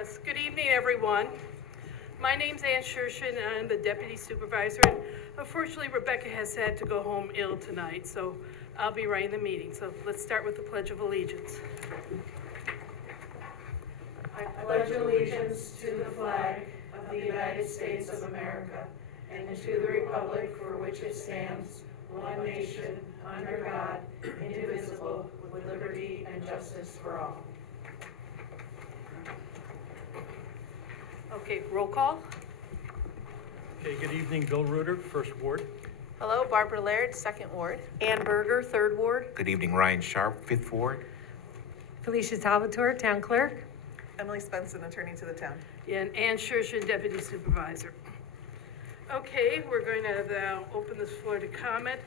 Yes, good evening, everyone. My name's Ann Shershin, and I'm the Deputy Supervisor. And unfortunately, Rebecca has had to go home ill tonight, so I'll be running the meeting. So let's start with the Pledge of Allegiance. I pledge allegiance to the flag of the United States of America and to the republic for which it stands, one nation, under God, indivisible, with liberty and justice for all. Okay, roll call. Okay, good evening, Bill Reuter, First Ward. Hello, Barbara Laird, Second Ward. Ann Berger, Third Ward. Good evening, Ryan Sharp, Fifth Ward. Felicia Salvatore, Town Clerk. Emily Spenson, Attorney to the Town. And Ann Shershin, Deputy Supervisor. Okay, we're going to now open this floor to comment.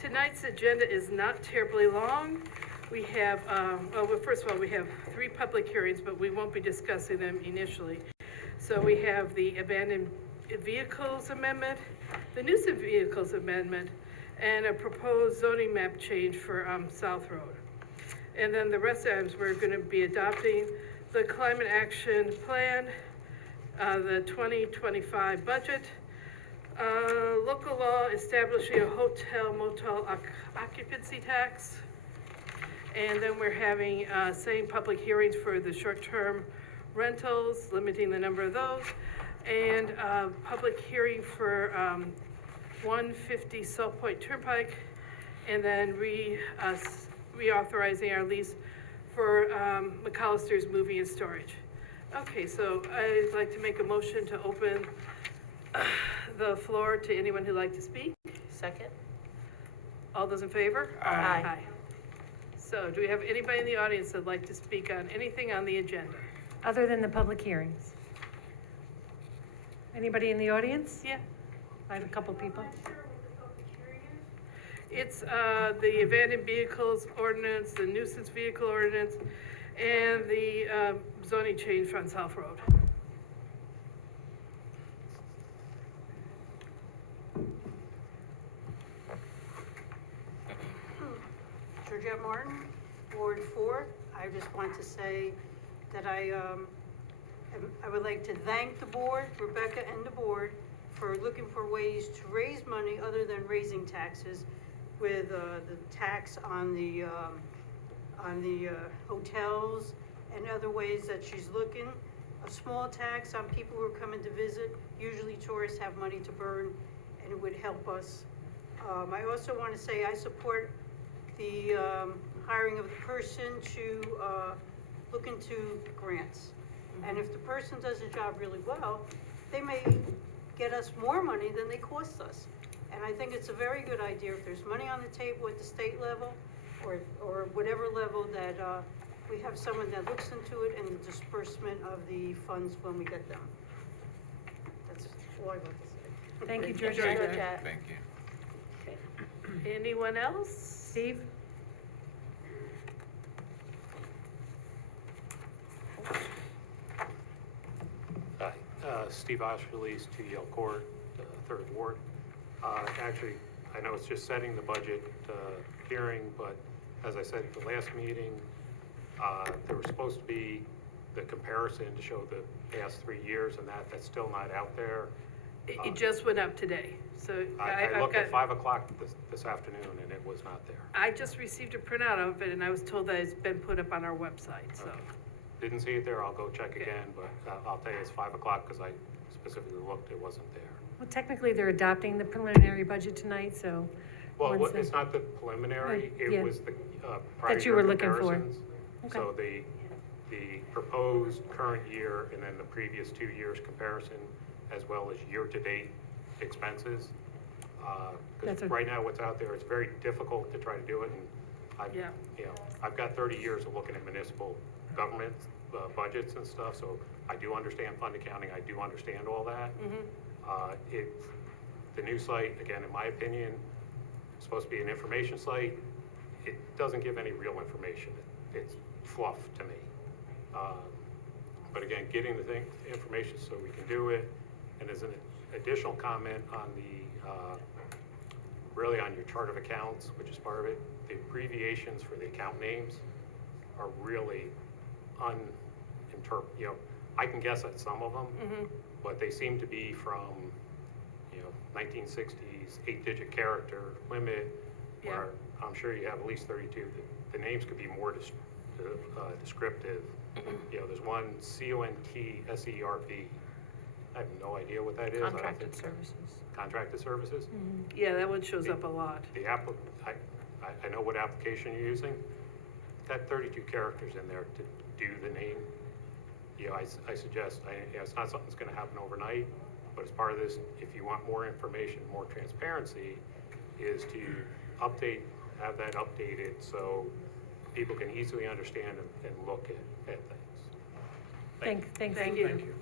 Tonight's agenda is not terribly long. We have, well, first of all, we have 3 public hearings, but we won't be discussing them initially. So we have the abandoned vehicles amendment, the nuisance vehicles amendment, and a proposed zoning map change for South Road. And then the rest of items, we're going to be adopting the climate action plan, the 2025 budget, local law establishing a hotel motel occupancy tax, and then we're having same public hearings for the short-term rentals, limiting the number of those, and public hearing for 150 Salt Point Turnpike, and then reauthorizing our lease for McAllister's Moving and Storage. Okay, so I'd like to make a motion to open the floor to anyone who'd like to speak. Second. All those in favor? Aye. So do we have anybody in the audience that'd like to speak on anything on the agenda? Other than the public hearings. Anybody in the audience? Yeah, I have a couple people. it's the abandoned vehicles ordinance, the nuisance vehicle ordinance, and the zoning change on South Road. Georgette Martin, Ward 4. I just want to say that I would like to thank the board, Rebecca and the board, for looking for ways to raise money other than raising taxes with the tax on the hotels and other ways that she's looking. A small tax on people who are coming to visit. Usually tourists have money to burn, and it would help us. I also want to say I support the hiring of the person to look into grants. And if the person does the job really well, they may get us more money than they cost us. And I think it's a very good idea if there's money on the table at the state level or whatever level that we have someone that looks into it and the disbursement of the funds when we get them. That's all I want to say. Thank you, Georgette. Georgette. Thank you. Okay. Anyone else? Steve? Hi, Steve Osherlees, 2 Yale Court, 3rd Ward. Actually, I know it's just setting the budget hearing, but as I said at the last meeting, there was supposed to be the comparison to show the past 3 years, and that's still not out there. It just went up today, so I I've looked got, at 5 o'clock this afternoon, and it was not there. I just received a printout of it, and I was told that it's been put up on our website, so. Okay. Didn't see it there, I'll go check Okay. again, but I'll tell you it's 5 o'clock because I specifically looked, it wasn't there. Well, technically, they're adopting the preliminary budget tonight, so. Well, once it's not the preliminary, yeah. it was the prior That you year were looking for. comparisons. Okay. So the proposed current year and then the previous 2 years comparison, as well as year-to-date expenses. That's Because right now what's out there, it's very difficult to try to do it, and Yeah. I've got 30 years of looking at municipal government budgets and stuff, so I do understand fund accounting, I do understand all that. The new site, again, in my opinion, is supposed to be an information site. It doesn't give any real information. It's fluff to me. But again, getting the information so we can do it. And as an additional comment on really on your chart of accounts, which is part of it, the abbreviations for the account names are really I can guess at some of them, Mm-hmm. but they seem to be from, 1960s, 8-digit character limit, Yeah. where I'm sure you have at least 32. The names could be more descriptive. There's one CONTSERP. I have no idea what that is. I don't Contracted think- services. Contracted services? Yeah, that one shows up a lot. The I know what application you're using. Got 32 characters in there to do the name. I suggest, it's not something that's gonna happen overnight, but as part of this, if you want more information, more transparency, is to have that updated so people can easily understand and look at things. thanks. Thank you. Thank you.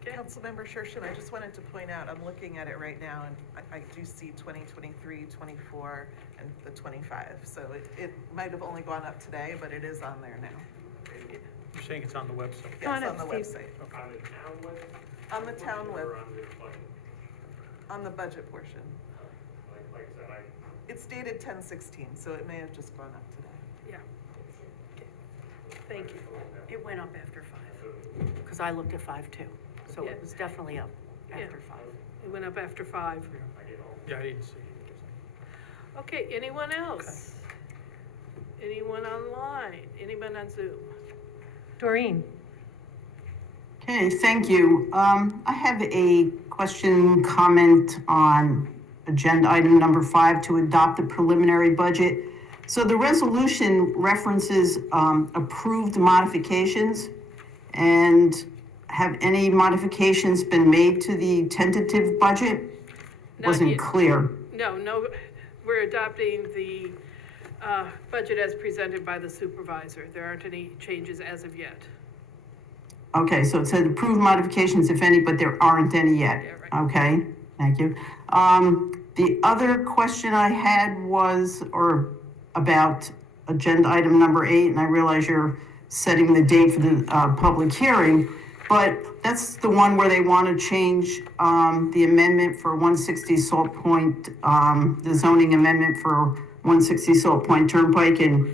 Okay. Councilmember Shershon, I just wanted to point out, I'm looking at it right now, and I do see 2023, 24, and the 25. So it might have only gone up today, but it is on there now. You're saying it's on the website? Come on Yes, up, on the Steve. website. On the town web? On the town web, Or on the budget? on the budget portion. Like I said, It's dated 10/16, so it may have just gone up today. Yeah. Okay. Thank you. It went up after 5, because I looked at 5 too, so Yeah. it was definitely up Yeah. after 5. It went up after 5. Yeah, I didn't see it. Okay, anyone else? Anyone online? Anyone on Zoom? Doreen? Okay, thank you. I have a question, comment on agenda item number 5 to adopt the preliminary budget. So the resolution references approved modifications, and have any modifications been made to the tentative budget? Not Wasn't yet. clear. No, we're adopting the budget as presented by the supervisor. There aren't any changes as of yet. Okay, so it said approved modifications, if any, but there aren't any yet. Yeah, right. Okay, thank you. The other question I had was, about agenda item number 8, and I realize you're setting the date for the public hearing, but that's the one where they want to change the amendment for 160 Salt Point, the zoning amendment for 160 Salt Point Turnpike, and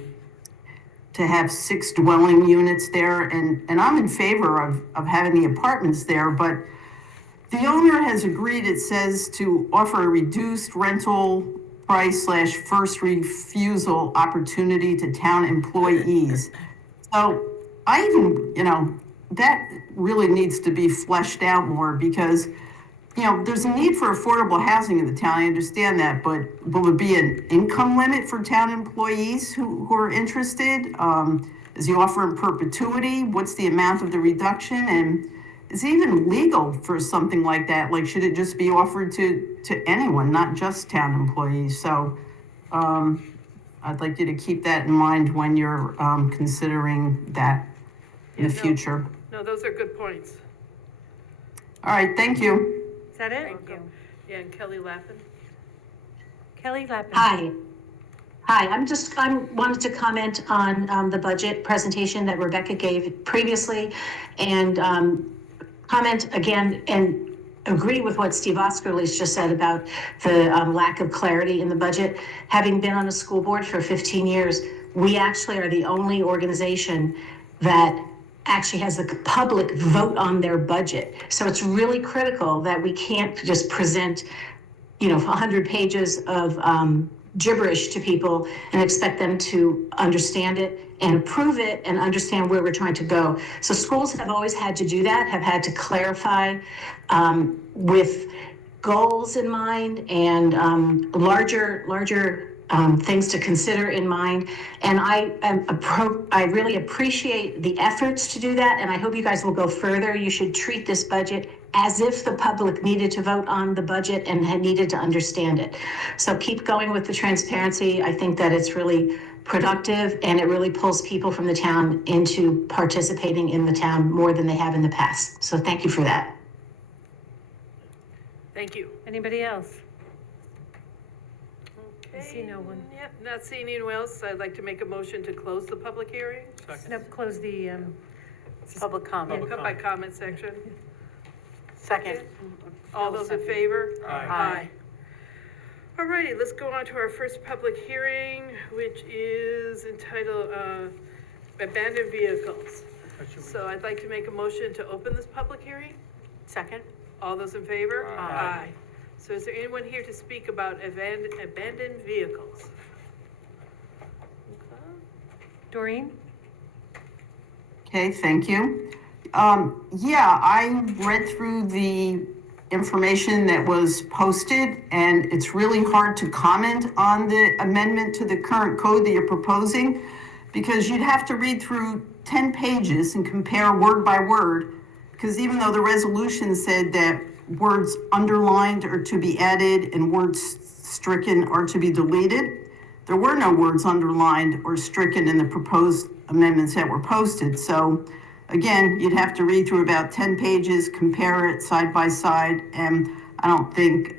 to have 6 dwelling units there, and I'm in favor of having the apartments there, but the owner has agreed, it says, to offer a reduced rental price / first refusal opportunity to town employees. So I even, that really needs to be fleshed out more, because there's a need for affordable housing in the town, I understand that, but will there be an income limit for town employees who are interested? Is the offer in perpetuity? What's the amount of the reduction? And is it even legal for something like that? Like, should it just be offered to anyone, not just town employees? So I'd like you to keep that in mind when you're considering that in the Yeah, no. future. No, those are good points. All right, thank you. Is that it? Thank you. Yeah, and Kelly Lappin? Kelly Lappin? Hi. I wanted to comment on the budget presentation that Rebecca gave previously, and comment again and agree with what Steve Oskerley's just said about the lack of clarity in the budget. Having been on a school board for 15 years, we actually are the only organization that actually has the public vote on their budget. So it's really critical that we can't just present 100 pages of gibberish to people and expect them to understand it and approve it and understand where we're trying to go. So schools have always had to do that, have had to clarify with goals in mind and larger things to consider in mind. And I really appreciate the efforts to do that, and I hope you guys will go further. You should treat this budget as if the public needed to vote on the budget and had needed to understand it. So keep going with the transparency. I think that it's really productive, and it really pulls people from the town into participating in the town more than they have in the past. So thank you for that. Thank you. Anybody else? Okay. see no one. Yep, not seeing anyone else. I'd like to make a motion to close the public hearing. Second. No, close the, Public comment. Yeah, cut by comment section. Second. All those in favor? Aye. All righty, let's go on to our first public hearing, which is entitled Abandoned Vehicles. So I'd like to make a motion to open this public hearing. Second? All those in favor? Aye. So is there anyone here to speak about abandoned vehicles? Doreen? Okay, thank you. Yeah, I read through the information that was posted, and it's really hard to comment on the amendment to the current code that you're proposing, because you'd have to read through 10 pages and compare word by word, because even though the resolution said that words underlined are to be added and words stricken are to be deleted, there were no words underlined or stricken in the proposed amendments that were posted. So again, you'd have to read through about 10 pages, compare it side by side, and I don't think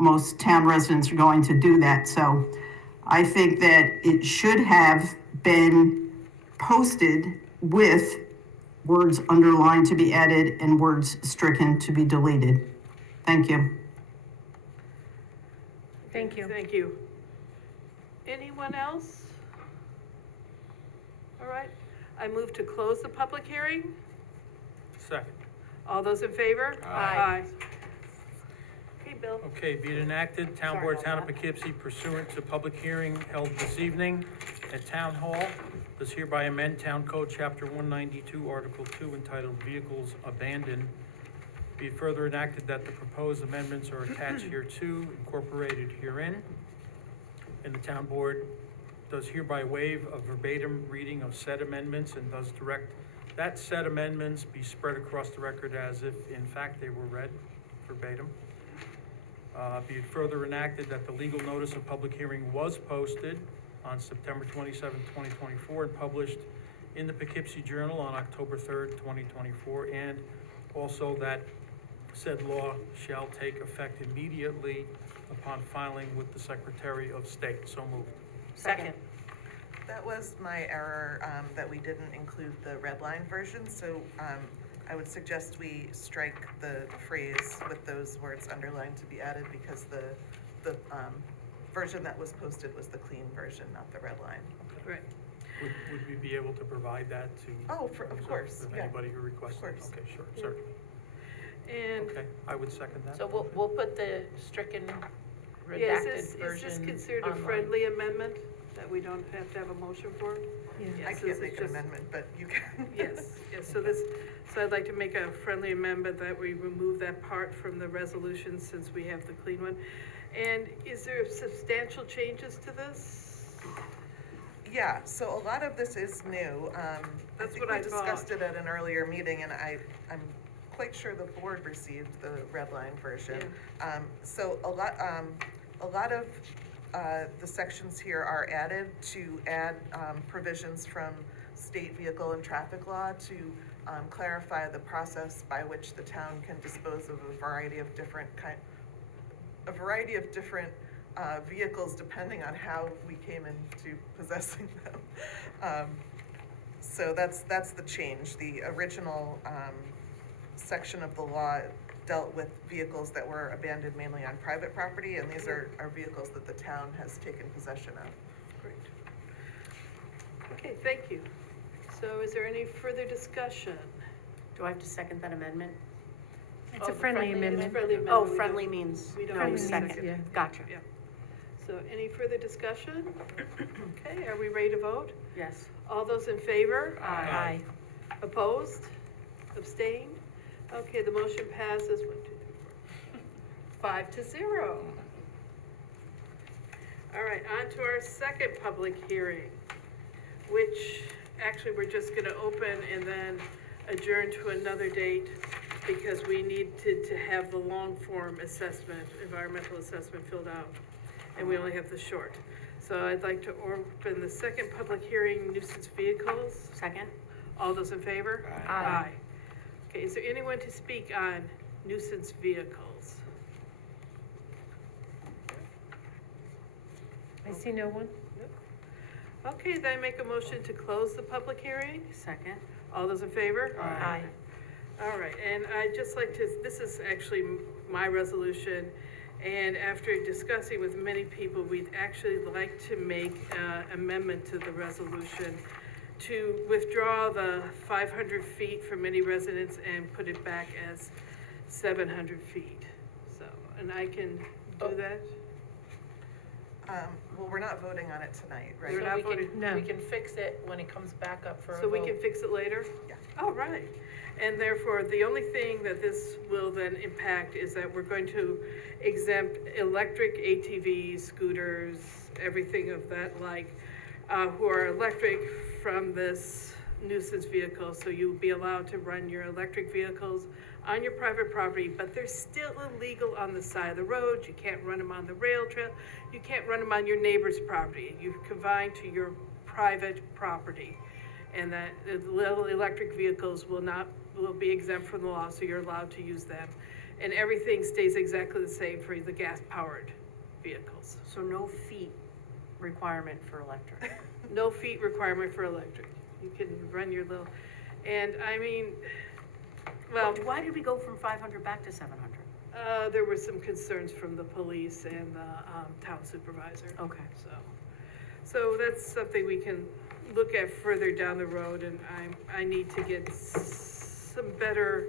most town residents are going to do that. So I think that it should have been posted with words underlined to be added and words stricken to be deleted. Thank you. Thank you. Thank you. Anyone else? All right, I move to close the public hearing. Second. All those in favor? Aye. Okay, Bill. Okay, be it enacted, Town Sorry Board, about Town of that. Poughkeepsie, pursuant to public hearing held this evening at Town Hall, does hereby amend Town Code, Chapter 192, Article 2, entitled Vehicles Abandoned. Be it further enacted that the proposed amendments are attached hereto, incorporated herein, and the Town Board does hereby waive a verbatim reading of said amendments and does direct that said amendments be spread across the record as if, in fact, they were read verbatim. Be it further enacted that the legal notice of public hearing was posted on September 27, 2024, and published in the Poughkeepsie Journal on October 3rd, 2024, and also that said law shall take effect immediately upon filing with the Secretary of State. So moved. Second. That was my error, that we didn't include the red line version, so, I would suggest we strike the phrase with those words underlined to be added, because the version that was posted was the clean version, not the red line. Right. Would we be able to provide that to? Oh, of course, If yeah. anybody who requests it? course. Okay, sure, certainly. And Okay, I would second that. So we'll put the stricken yeah, redacted is version this considered a online. friendly amendment that we don't have to have a motion for? Yeah. Yes, I this can't is make an just- amendment, but you can. Yes, so I'd like to make a friendly amendment that we remove that part from the resolution since we have the clean one. And is there substantial changes to this? Yeah, so a lot of this is new. That's think what I we discussed it at an earlier meeting, and I'm quite sure the board received the red line version. So a lot of the sections here are added to add provisions from state vehicle and traffic law to clarify the process by which the town can dispose of a variety of different vehicles depending on how we came into possessing them. So that's the change. The original section of the law dealt with vehicles that were abandoned mainly on private property, and these are vehicles that the town has taken possession of. Great. Okay, thank you. So is there any further discussion? Do I have to second that amendment? It's a Oh, the friendly It's amendment. friendly amendment. Oh, We don't- friendly means we don't no need a second. second. Yeah. Gotcha. Yeah. So any further discussion? Okay, are we ready to vote? Yes. All those in favor? Aye. Opposed? Abstained? Okay, the motion passes, 1, 2, 3, 4, 5-0. All right, on to our second public hearing, which actually we're just gonna open and then adjourn to another date because we need to have the long form assessment, environmental assessment filled out, and we only have the short. So I'd like to open the second public hearing, nuisance vehicles. Second? All those in favor? Aye. Okay, is there anyone to speak on nuisance vehicles? I see no one. Okay, then I make a motion to close the public hearing. Second? All those in favor? Aye. All right, and I'd just like to, this is actually my resolution, and after discussing with many people, we'd actually like to make amendment to the resolution to withdraw the 500 feet from any residence and put it back as 700 feet. So, and I can do that? Well, we're not voting on it tonight, right? We're So not we voting- can, No. we can fix it when it comes back up for a vote. So we can fix it later? Yeah. Oh, right. And therefore, the only thing that this will then impact is that we're going to exempt electric ATVs, scooters, everything of that like, who are electric from this nuisance vehicle. So you'll be allowed to run your electric vehicles on your private property, but they're still illegal on the side of the road. You can't run them on the rail trail. You can't run them on your neighbor's property. You're confined to your private property. And that the little electric vehicles will be exempt from the law, so you're allowed to use them. And everything stays exactly the same for the gas-powered vehicles. So no feet requirement for electric. No feet requirement for electric. You can run your little, and I mean, well, Why did we go from 500 back to 700? there were some concerns from the police and the town supervisor. Okay. So that's something we can look at further down the road, and I need to get some better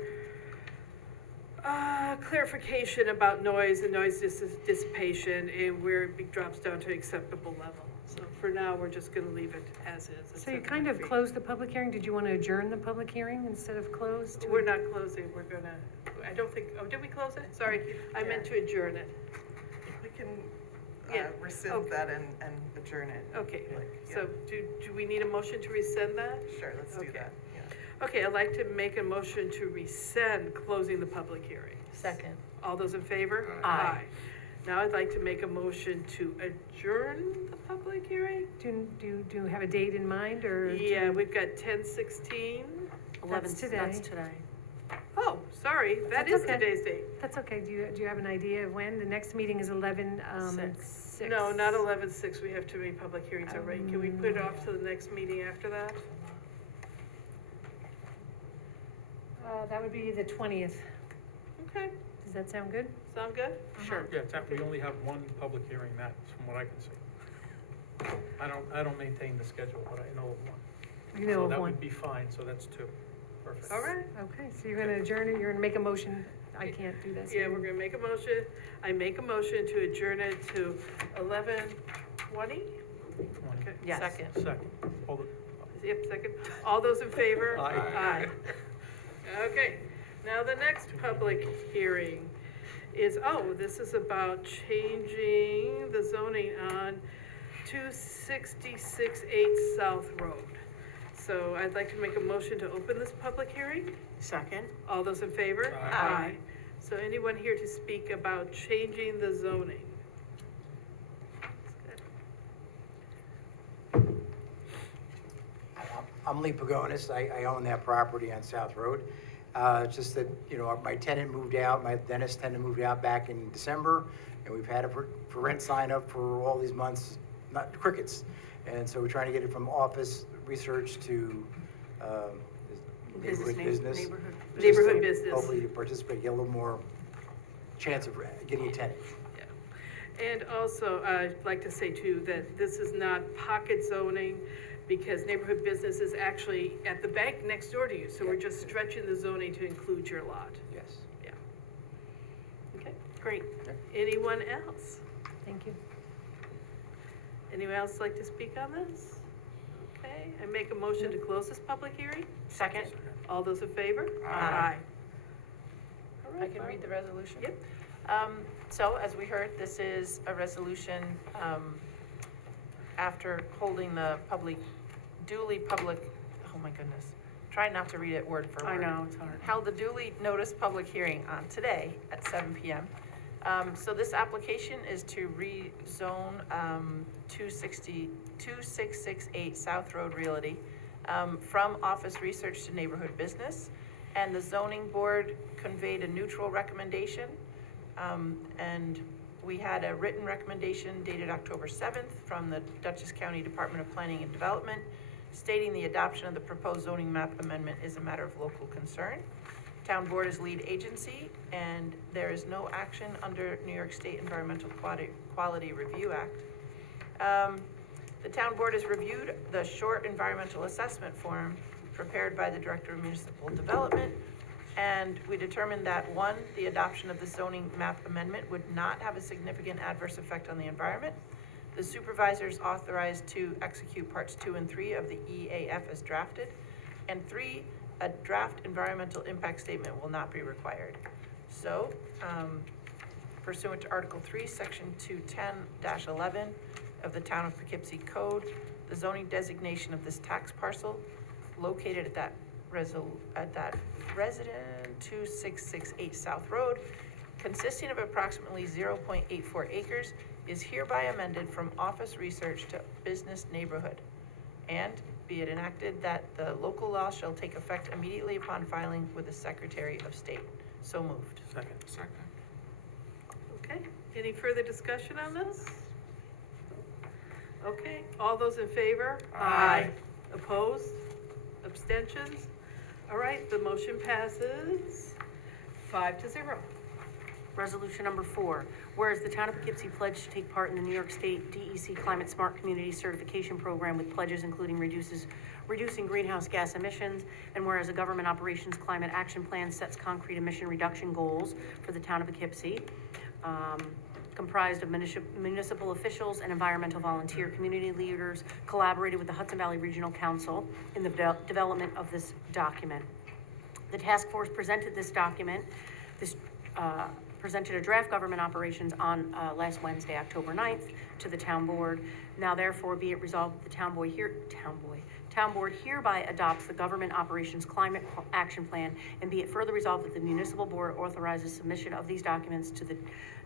clarification about noise and noise dissipation and where it drops down to acceptable level. So for now, we're just gonna leave it as is. at So you kind 700 of feet. closed the public hearing. Did you want to adjourn the public hearing instead of close? to- We're not closing, we're gonna, I don't think, oh, did we close it? Sorry, I meant to adjourn it. We can Yeah, rescind okay. that and adjourn it. Okay, Like, yeah. so do we need a motion to rescind that? Sure, let's do Okay. that, yeah. Okay, I'd like to make a motion to rescind closing the public hearing. Second. All those in favor? Aye. Now I'd like to make a motion to adjourn the public hearing? Do you have a date in mind, or? Yeah, we've got 10/16. 11, today. that's today. Oh, sorry, that That's is okay. today's date. That's okay. Do you have an idea of when? The next meeting is 11/6. No, not 11/6, we have too many public hearings already. Can we put it off to the next meeting after that? That would be the 20th. Okay, Does that sound good? sound good? Sure. Yeah, we only have one public hearing, that's from what I can see. I don't maintain the schedule, but I know of one. You know So of that one. would be fine, so that's two. Perfect. All right. Okay, so you're gonna adjourn it, you're gonna make a motion. I can't do this. Yeah, we're gonna make a motion. I make a motion to adjourn it to 11:20? Okay. Yes. Second. Second. Hold it. Yep, second. All those in favor? Aye. Aye. Okay, now the next public hearing is, this is about changing the zoning on 266-8 South Road. So I'd like to make a motion to open this public hearing. Second. All those in favor? Aye. So anyone here to speak about changing the zoning? I'm Lee Pagonis. I own that property on South Road. It's just that, my tenant moved out, my dentist tenant moved out back in December, and we've had it for rent sign up for all these months, not crickets. And so we're trying to get it from office research to neighborhood business. Neighborhood business. Hopefully to participate, get a little more chance of getting a tenant. And also, I'd like to say too, that this is not pocket zoning, because neighborhood business is actually at the bank next door to you, so we're just stretching the zoning to include your lot. Yes. Yeah. Okay, Great. anyone else? Thank you. Anyone else like to speak on this? Okay, I make a motion to close this public hearing. Second. All those in favor? Aye. All I right, can Barb. read the resolution? Yep. So as we heard, this is a resolution, after holding the duly public, oh my goodness, try not to read it word for word. I know, it's hard. Held the duly noticed public hearing on today at 7 PM. So this application is to rezone 2668 South Road Realty from office research to neighborhood business. And the zoning board conveyed a neutral recommendation. And we had a written recommendation dated October 7th from the Dutchess County Department of Planning and Development, stating the adoption of the proposed zoning map amendment is a matter of local concern. Town board is lead agency, and there is no action under New York State Environmental Quality Review Act. The town board has reviewed the short environmental assessment form prepared by the Director of Municipal Development, and we determined that, one, the adoption of the zoning map amendment would not have a significant adverse effect on the environment. The supervisors authorized to execute parts 2 and 3 of the EAF as drafted. And 3, a draft environmental impact statement will not be required. So, pursuant to Article 3, Section 210-11 of the Town of Poughkeepsie Code, the zoning designation of this tax parcel located at that resident 2668 South Road, consisting of approximately 0.84 acres, is hereby amended from office research to business neighborhood. And be it enacted that the local law shall take effect immediately upon filing with the Secretary of State. So moved. Second. Okay, any further discussion on this? Okay, all those in favor? Aye. Opposed? Abstentions? All right, the motion passes 5-0. Resolution number 4, whereas the town of Poughkeepsie pledged to take part in the New York State DEC Climate Smart Community Certification Program with pledges including reducing greenhouse gas emissions, and whereas a government operations climate action plan sets concrete emission reduction goals for the town of Poughkeepsie, comprised of municipal officials and environmental volunteer community leaders, collaborated with the Hudson Valley Regional Council in the development of this document. The task force presented this document, presented a draft government operations on last Wednesday, October 9th, to the town board. Now therefore be it resolved that the town board hereby adopts the government operations climate action plan, and be it further resolved that the municipal board authorizes submission of these documents to the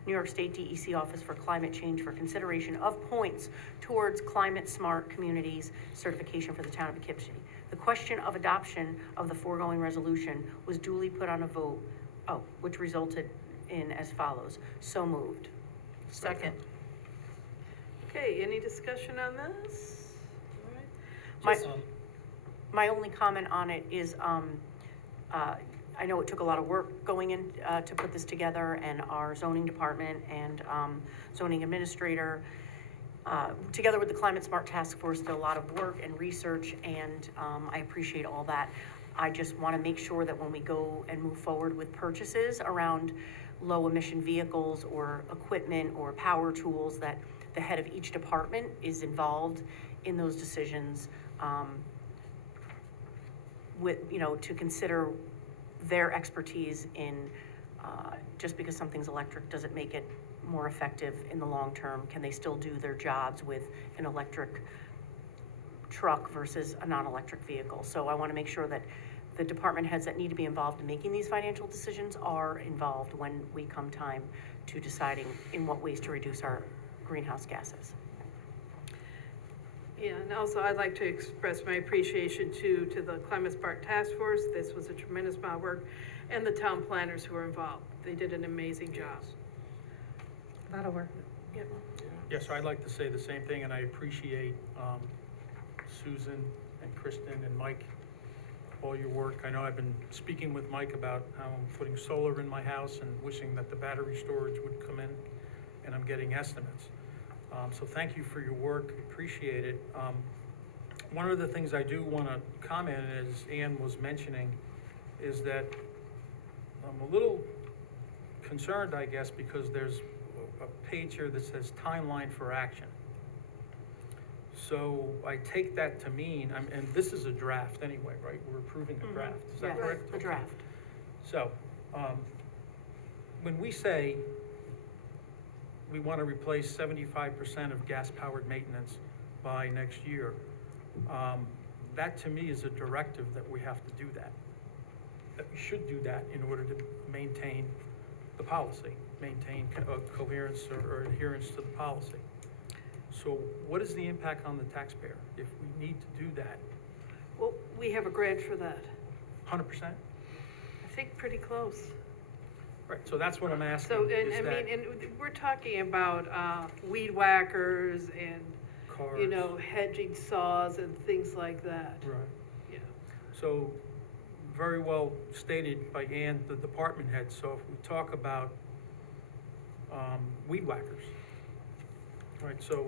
New York State DEC Office for Climate Change for consideration of points towards climate smart communities certification for the town of Poughkeepsie. The question of adoption of the foregoing resolution was duly put on a vote, which resulted in as follows. So moved. Second. Okay, any discussion on this? All right. My only comment on it is, I know it took a lot of work going in to put this together, and our zoning department and zoning administrator, together with the Climate Smart Task Force, did a lot of work and research, and I appreciate all that. I just want to make sure that when we go and move forward with purchases around low emission vehicles or equipment or power tools, that the head of each department is involved in those decisions, to consider their expertise in, just because something's electric doesn't make it more effective in the long term. Can they still do their jobs with an electric truck versus a non-electric vehicle? So I want to make sure that the department heads that need to be involved in making these financial decisions are involved when we come time to deciding in what ways to reduce our greenhouse gases. Yeah, and also I'd like to express my appreciation to the Climate Smart Task Force. This was a tremendous amount of work, and the town planners who were involved. They did an amazing job. That'll work. Yep. Yeah, so I'd like to say the same thing, and I appreciate Susan and Kristen and Mike, all your work. I know I've been speaking with Mike about how I'm putting solar in my house and wishing that the battery storage would come in, and I'm getting estimates. So thank you for your work, appreciate it. One of the things I do want to comment, as Ann was mentioning, is that I'm a little concerned, I guess, because there's a page here that says timeline for action. So I take that to mean, and this is a draft anyway, right? We're approving a draft, is that Yes, correct? the draft. So, when we say we want to replace 75% of gas-powered maintenance by next year, that to me is a directive that we have to do that. That we should do that in order to maintain the policy, maintain coherence or adherence to the policy. So what is the impact on the taxpayer if we need to do that? Well, we have a grant for that. 100%? I think pretty close. Right, so that's what I'm asking. So, is and that we're talking about weed whackers and, cars. hedging saws and things like that. Right. Yeah. So, very well stated by Ann, the department head. So if we talk about weed whackers, right, so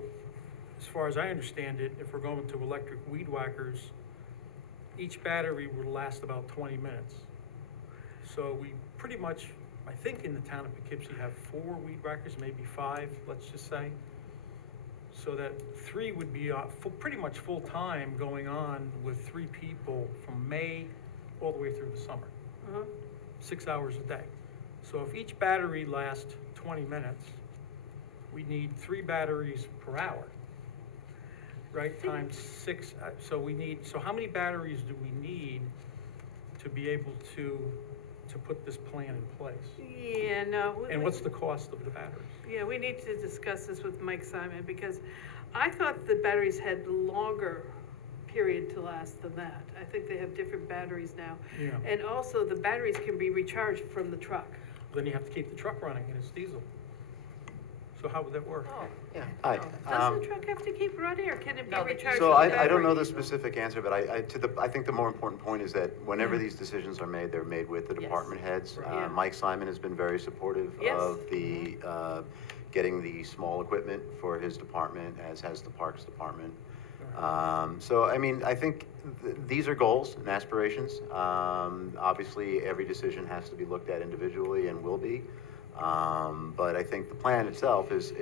as far as I understand it, if we're going to electric weed whackers, each battery will last about 20 minutes. So we pretty much, I think in the town of Poughkeepsie have 4 weed whackers, maybe 5, let's just say. So that 3 would be pretty much full-time going on with 3 people from May all the way through the summer. 6 hours a day. So if each battery lasts 20 minutes, we need 3 batteries per hour, right? Times 6, so how many batteries do we need to be able to put this plan in place? Yeah, no. And what's the cost of the batteries? Yeah, we need to discuss this with Mike Simon, because I thought the batteries had longer period to last than that. I think they have different batteries now. Yeah. And also, the batteries can be recharged from the truck. Then you have to keep the truck running and it's diesel. So how would that work? Oh, Yeah, hi. does the truck have to keep running, or can it be No, the recharged? So from the I don't know battery? the specific answer, but I think the more important point is that whenever these decisions are made, they're made with the Yes. department heads. Yeah. Mike Simon has been very supportive Yes. of the, getting the small equipment for his department, as has the Parks Department. So, I mean, I think these are goals and aspirations. Obviously, every decision has to be looked at individually and will be. But I think the plan itself is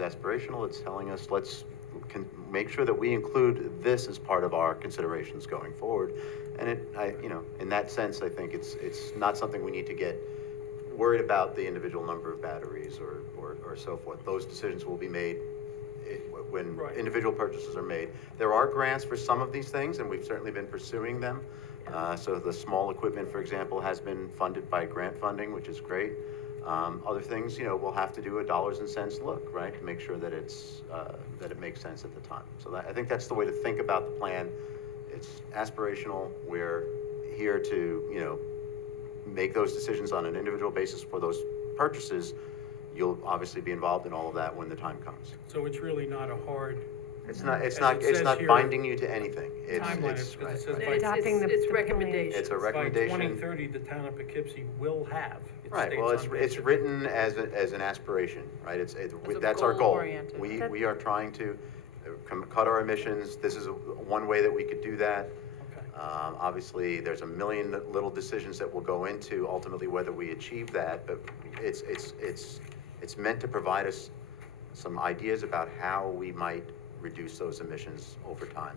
aspirational. It's telling us, make sure that we include this as part of our considerations going forward. And in that sense, I think it's not something we need to get worried about the individual number of batteries or so forth. Those decisions will be made when Right. individual purchases are made. There are grants for some of these things, and we've certainly been pursuing them. So the small equipment, for example, has been funded by grant funding, which is great. Other things, we'll have to do a dollars and cents look, right, to make sure that that it makes sense at the time. So I think that's the way to think about the plan. It's aspirational. We're here to, make those decisions on an individual basis for those purchases. You'll obviously be involved in all of that when the time comes. So it's really not a hard It's As it says not here, binding you to anything. timeline, It's, because it says It's- by Adopting the- It's the plan. recommendations. it's a by recommendation. 2030, the town of Poughkeepsie will have. It Right, states well, on it's page written as an aspiration, right? a That's our goal. goal-oriented. We are trying to cut our emissions. This is one way that we could do that. Okay. Obviously, there's a million little decisions that will go into ultimately whether we achieve that, but it's meant to provide us some ideas about how we might reduce those emissions over time.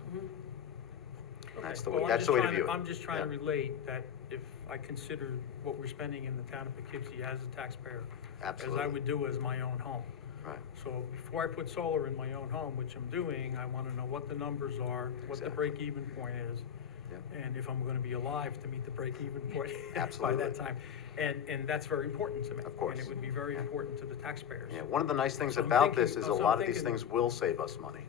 That's the way, Well, that's the way to I'm view it. I'm just trying to Yeah. relate that if I consider what we're spending in the town of Poughkeepsie as a taxpayer, Absolutely. as I would do as my own home. Right. So before I put solar in my own home, which I'm doing, I want to know what the numbers are, what the Exactly. break-even point is, Yep. and if I'm going to be alive to meet the break-even point by Absolutely. that time. And that's very important to me. Of course. And it would be very important to the taxpayers. Yeah, one of the nice things So I'm about thinking- this is a so I'm lot of these thinking- things will save us money.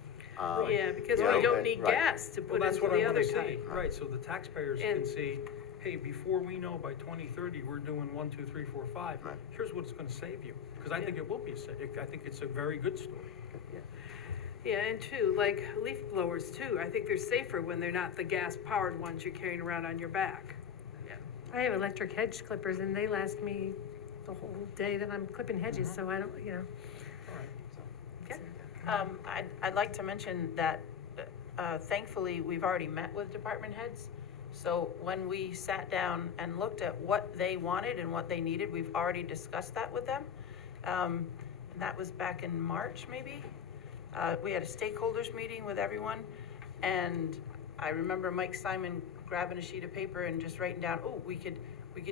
Yeah, because you we know, don't need right. gas to Well, put that's into what I the want other to see, tank. right, so the taxpayers And- can see, hey, before we know by 2030, we're doing 1, 2, 3, 4, 5, Right. here's what it's gonna save you. Because I think it will be, I think it's a very good story. Yeah, and too, like leaf blowers too, I think they're safer when they're not the gas-powered ones you're carrying around on your back. Yeah. I have electric hedge clippers and they last me the whole day that I'm clipping hedges, so I don't, I'd like to mention that, thankfully, we've already met with department heads. So when we sat down and looked at what they wanted and what they needed, we've already discussed that with them. And that was back in March, maybe. We had a stakeholders meeting with everyone, and I remember Mike Simon grabbing a sheet of paper and just writing down, oh, we could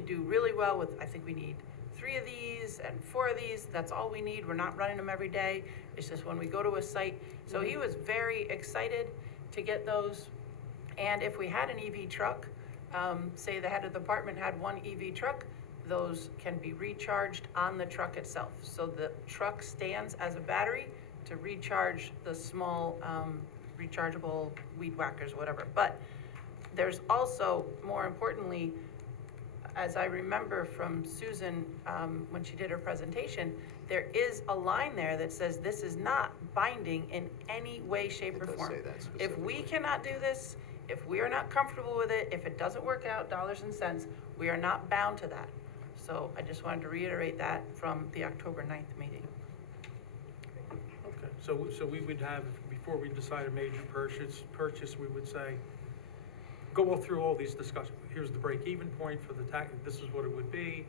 do really well with, I think we need 3 of these and 4 of these, that's all we need, we're not running them every day, it's just when we go to a site. So he was very excited to get those, and if we had an EV truck, say the head of the department had 1 EV truck, those can be recharged on the truck itself. So the truck stands as a battery to recharge the small, rechargeable weed whackers, whatever. But there's also, more importantly, as I remember from Susan, when she did her presentation, there is a line there that says this is not binding in any way, shape, It or does form. say that If we specifically. cannot do this, if we are not comfortable with it, if it doesn't work out, dollars and cents, we are not bound to that. So I just wanted to reiterate that from the October 9th meeting. Okay, so we would have, before we decide a major purchase, we would say, go through all these discussions. Here's the break-even point for the tax, this is what it would be,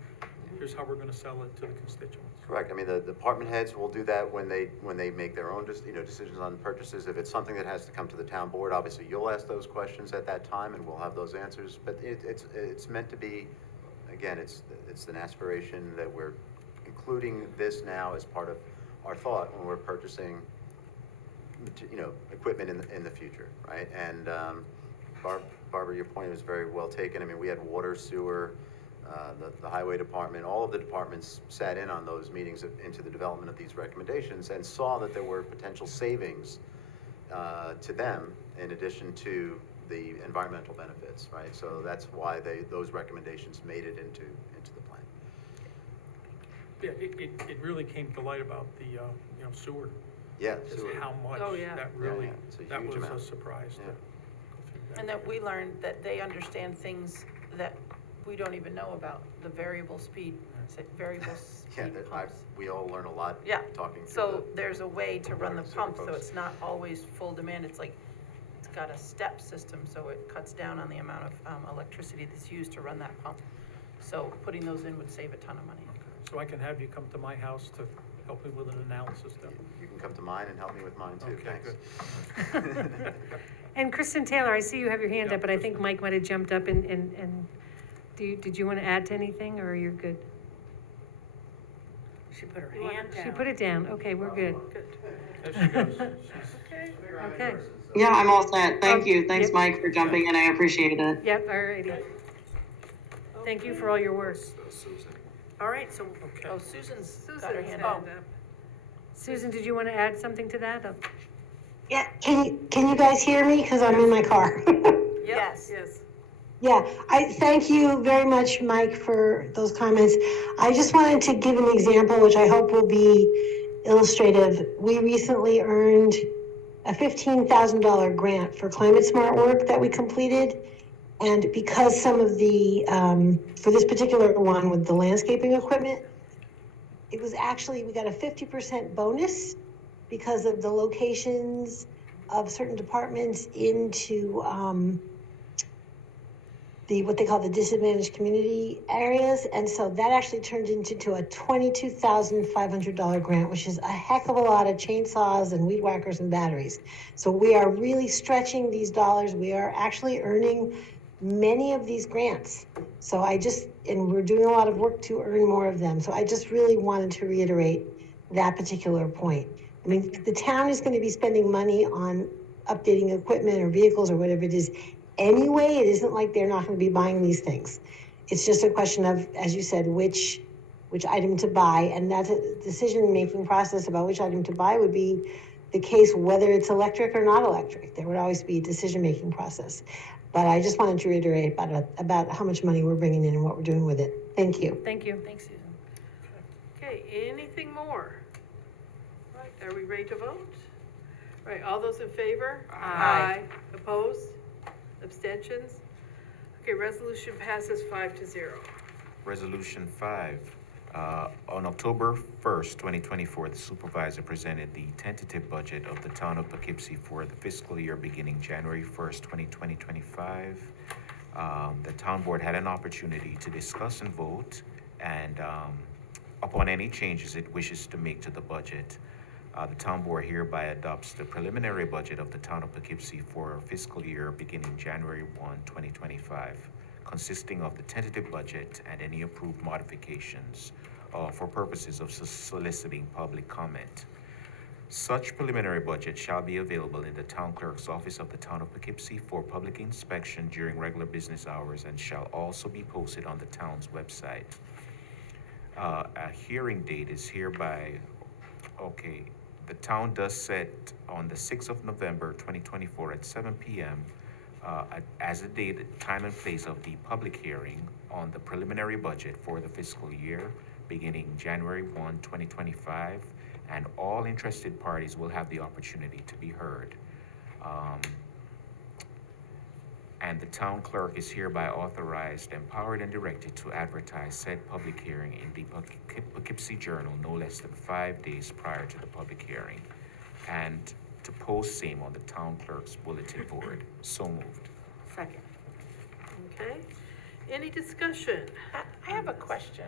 here's how we're gonna sell it to the constituents. Correct. I mean, the department heads will do that when they make their own, decisions on purchases. If it's something that has to come to the town board, obviously you'll ask those questions at that time and we'll have those answers. But it's meant to be, again, it's an aspiration that we're including this now as part of our thought when we're purchasing, equipment in the future, right? And, Barbara, your point was very well taken. I mean, we had water, sewer, the highway department, all of the departments sat in on those meetings into the development of these recommendations and saw that there were potential savings to them in addition to the environmental benefits, right? So that's why those recommendations made it into the plan. Yeah, it really came to light about the, sewer. Yeah, Just sewer. how much Oh, yeah. that really, Yeah, it's a that huge was a amount. surprise to Yeah. go through that. And that we learned that they understand things that we don't even know about, the variable speed Yeah, pumps. we all learn a lot Yeah, talking through so there's a way to run the Sewer pump, so folks. it's not always full demand, it's like, it's got a step system, so it cuts down on the amount of, electricity that's used to run that pump. So putting those in would save a ton of money. So I can have you come to my house to help me with an analysis then? You can come to mine and help me with mine too, Okay, thanks. good. And Kristen Taylor, I see you have your hand Yeah, up, but I think Kristen. Mike might have jumped up and did you want to add to anything, or you're good? She put her You want- hand down. She put it down, okay, we're good, Good. There she goes. She's- Okay. okay. Yeah, I'm all set. Thank Oh, you. Thanks, yep. Mike, for jumping in. I appreciate it. Yep, all righty. Thank you for all your work. All right, so, Okay. oh, Susan's Susan's got her hand hand up. up. Susan, did you want to add something to that? Yeah, can you guys hear me? Because I'm in my car. Yes. Yes. Yeah, I thank you very much, Mike, for those comments. I just wanted to give an example, which I hope will be illustrative. We recently earned a $15,000 grant for climate smart work that we completed. And because some of the, for this particular one with the landscaping equipment, it was actually, we got a 50% bonus because of the locations of certain departments into, what they call the disadvantaged community areas. And so that actually turned into a $22,500 grant, which is a heck of a lot of chainsaws and weed whackers and batteries. So we are really stretching these dollars. We are actually earning many of these grants. So and we're doing a lot of work to earn more of them. So I just really wanted to reiterate that particular point. I mean, the town is going to be spending money on updating equipment or vehicles or whatever it is. Anyway, it isn't like they're not going to be buying these things. It's just a question of, as you said, which item to buy, and that's a decision-making process about which item to buy would be the case whether it's electric or not electric. There would always be a decision-making process. But I just wanted to reiterate about how much money we're bringing in and what we're doing with it. Thank you. Thank you. Thanks, Susan. Okay, anything more? All right, are we ready to vote? All right, all those in favor? Aye. Opposed? Abstentions? Okay, resolution passes 5-0. Resolution 5. On October 1st, 2024, the supervisor presented the tentative budget of the town of Poughkeepsie for the fiscal year beginning January 1st, 2025. The town board had an opportunity to discuss and vote and upon any changes it wishes to make to the budget. The town board hereby adopts the preliminary budget of the town of Poughkeepsie for fiscal year beginning January 1, 2025, consisting of the tentative budget and any approved modifications for purposes of soliciting public comment. Such preliminary budget shall be available in the town clerk's office of the town of Poughkeepsie for public inspection during regular business hours and shall also be posted on the town's website. A hearing date is hereby, the town does set on the 6th of November, 2024 at 7 p.m. As the date, time and place of the public hearing on the preliminary budget for the fiscal year beginning January 1, 2025, and all interested parties will have the opportunity to be heard. And the town clerk is hereby authorized, empowered, and directed to advertise said public hearing in the Poughkeepsie Journal no less than 5 days prior to the public hearing, and to post same on the town clerk's bulletin board. So moved. Second. Okay, any discussion? I have a question.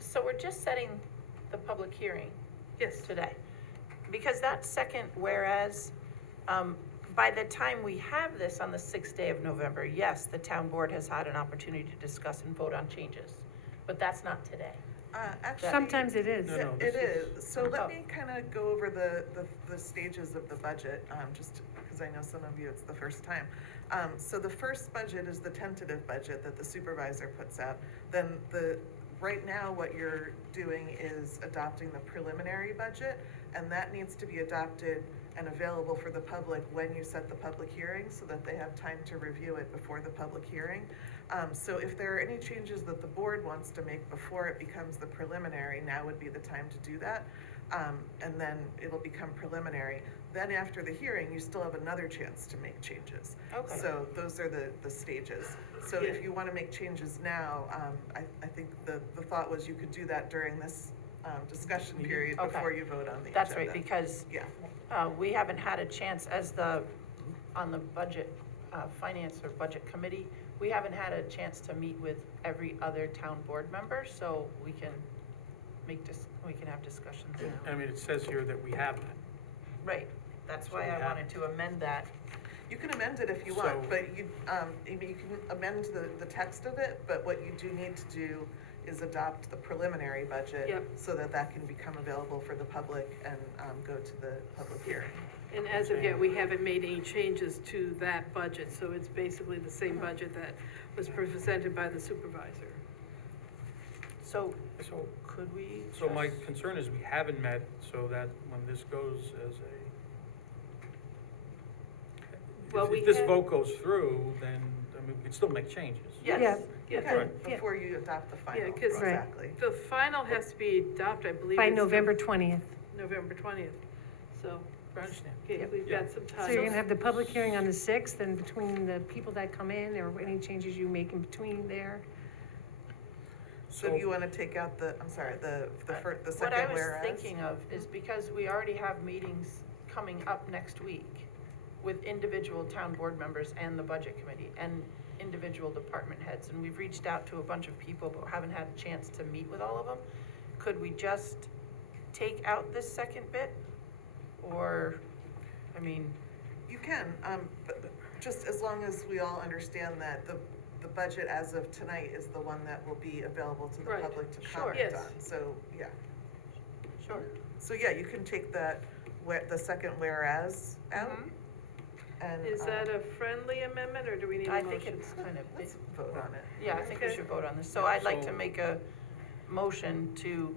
So we're just setting the public hearing Yes, today? Because that second whereas, by the time we have this on the 6th day of November, yes, the town board has had an opportunity to discuss and vote on changes, but that's not today. Actually. Sometimes it is. No, no, It this is. So let Oh. me kind of go over the stages of the budget, just because I know some of you, it's the first time. So the first budget is the tentative budget that the supervisor puts out. Then right now, what you're doing is adopting the preliminary budget, and that needs to be adopted and available for the public when you set the public hearing, so that they have time to review it before the public hearing. So if there are any changes that the board wants to make before it becomes the preliminary, now would be the time to do that. And then it'll become preliminary. Then after the hearing, you still have another chance to make changes. Okay. So those are the stages. So if you want to make changes now, I think the thought was you could do that during this discussion period Okay. before you vote on the agenda. That's right, because Yeah. we haven't had a chance on the budget, finance or budget committee, we haven't had a chance to meet with every other town board member, so we can we can have discussions now. I mean, it says here that we have that. Right, that's why So we I have wanted to amend that. You can amend it if you want, So- but you can amend the text of it, but what you do need to do is adopt the preliminary budget. Yep. So that can become available for the public and, go to the public hearing. and as of yet, we haven't made any changes to that budget, so it's basically the same budget that was presented by the supervisor. So So, could we? so my just- concern is we haven't met, so that when this goes as Well, we if this had- vote goes through, then, I mean, we can still make changes. Yes. Yeah. Yeah, Okay, Right. before you adopt the final, Yeah, 'cause- Right. exactly. The final has to be adopted, I believe. By it's November 20th. November 20th, so, I understand. okay, we've got some time. So you're gonna have the public hearing on the 6th, and between the people that come in, or any changes you make in between there? So do you want to take out the What second I was whereas? thinking of is because we already have meetings coming up next week with individual town board members and the budget committee and individual department heads, and we've reached out to a bunch of people, but haven't had a chance to meet with all of them. Could we just take out this second bit? Or, I mean, You can, but just as long as we all understand that the budget as of tonight is the one that will be available to the Right. public to Sure. comment Yes. on, so, yeah. sure. So, yeah, you can take the second whereas out, Mhm. and. Is that a friendly amendment, or do we need a I motion? think it's kind of, Let's vote on it. yeah, I think we Okay. should vote on this. So I'd like to So- make a motion to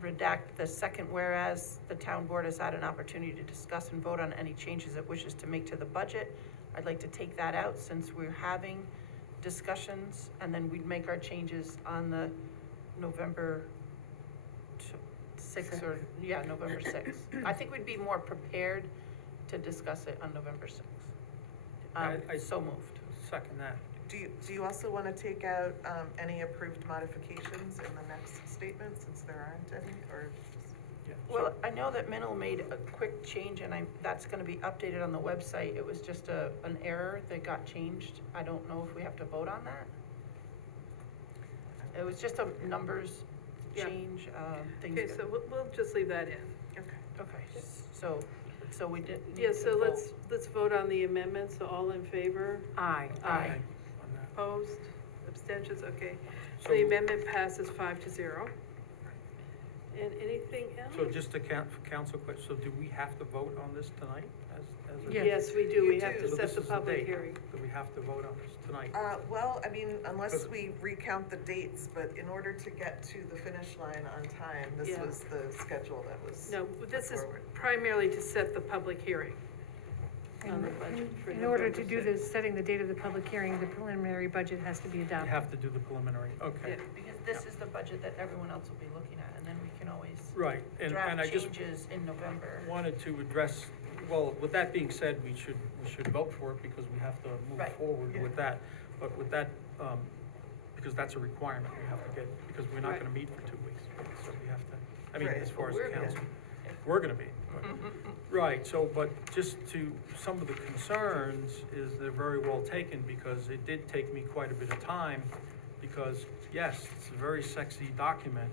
redact the second whereas the town board has had an opportunity to discuss and vote on any changes it wishes to make to the budget. I'd like to take that out since we're having discussions, and then we'd make our changes on the November 6th, or, yeah, November 6th. I think we'd be more prepared to discuss it on November 6th. I- So moved. Second that. Do you also want to take out, any approved modifications in the next statement, since there aren't any, or just? Yeah. Well, I know that Minnow made a quick change, and that's gonna be updated on the website. It was just an error that got changed. I don't know if we have to vote on that. It was just a numbers Yeah. change, things. Okay, so we'll just leave that in. Okay. Okay, so we did. need Yeah, to so vote. let's vote on the amendment, so all in favor? Aye. Aye. On that. Opposed, abstentions, okay. So So- the amendment passes 5-0. And anything else? So just to council question, so do we have to vote on this tonight as a? Yes. Yes, we do, You we have do. to So set this the is public date. hearing. Do we have to vote on this tonight? Well, I mean, unless we recount the dates, but in order to get to the finish line on time, this Yeah. was the schedule that was. No, this put is forward. primarily to set the public hearing on the budget for In order to November do 6th. this, setting the date of the public hearing, the preliminary budget has to be We adopted. have to do the preliminary, okay. Yeah. Because this is the budget that everyone else will be looking at, and then we can always Right, and I draft just changes in November. wanted to address, well, with that being said, we should vote for it because we have to move Right. forward Yeah. with that. But with that, because that's a requirement we have to get, because we're not Right. gonna meet for 2 weeks. So we have to, I mean, Right. as far as We're the gonna- council, we're gonna be. Right, so, but just to, some of the concerns is they're very well taken, because it did take me quite a bit of time, because, yes, it's a very sexy document,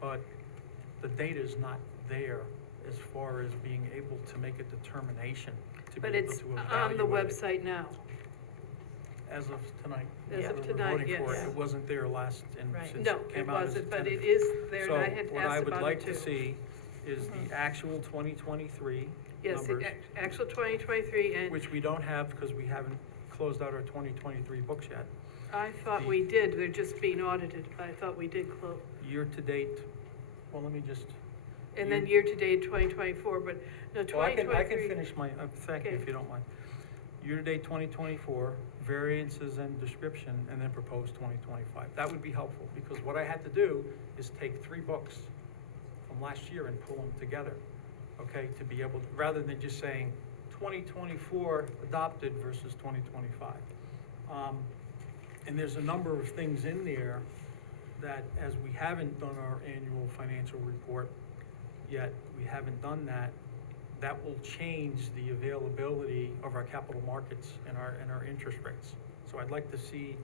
but the data's not there as far as being able to make a determination, to be But able it's to on the evaluate it. website now. As of tonight. As of We're tonight, voting for it. yes. It wasn't there last, and Right. since No, it it came out as a wasn't, but it tentative. is there, and I had So what I asked would about like it to too. see is the actual 2023 Yes, the numbers, actual 2023, and which we don't have because we haven't closed out our 2023 books yet. I thought we did, they're just being audited, I thought we did close. Year-to-date, well, let me just, And then year-to-date 2024, but no, well, I can 2023. finish my, thank you Okay. if you don't mind. Year-to-date 2024, variances and description, and then proposed 2025. That would be helpful, because what I had to do is take 3 books from last year and pull them together, okay, to be able, rather than just saying 2024 adopted versus 2025. And there's a number of things in there that, as we haven't done our annual financial report yet, we haven't done that, that will change the availability of our capital markets and our interest rates. So I'd like to see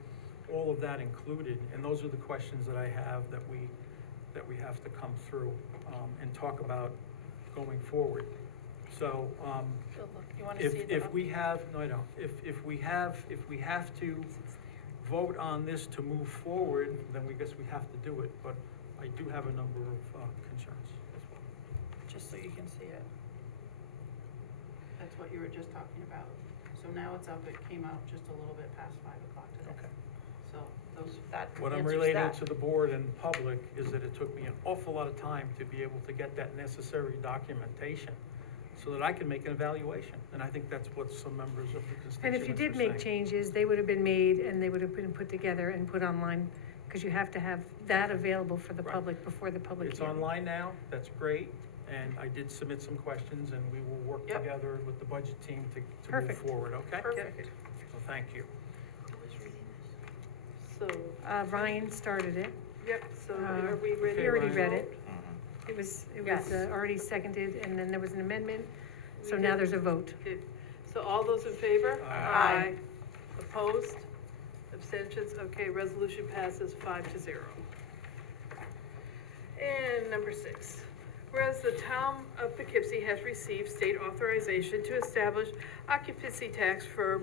all of that included, and those are the questions that I have that we have to come through, and talk about going forward. So, You wanna see the if we have, no, I don't, if we have to vote on this to move forward, then we guess we have to do it, but I do have a number of concerns as well. just so you can see it. That's what you were just talking about. So now it's up, it came out just a little bit past 5 o'clock today. Okay. So that What I'm answers relating that. to the board and public is that it took me an awful lot of time to be able to get that necessary documentation so that I can make an evaluation. And I think that's what some members of the constituents are And saying. if you did make changes, they would have been made and they would have been put together and put online, because you have to have that available for the Right. public before the public It's hearing. online now, that's great, and I did submit some questions, and we will work Yep. together with the budget team to move Perfect. forward, okay? Perfect. So thank you. So, Ryan started it. yep, so are we ready? He already to read vote? it. It was Yes. already seconded, and then there was an amendment, so We now did- there's a vote. Okay. So all those in favor? Aye. Opposed? Abstentions? Okay, resolution passes 5-0. And number 6, whereas the town of Poughkeepsie has received state authorization to establish occupancy tax for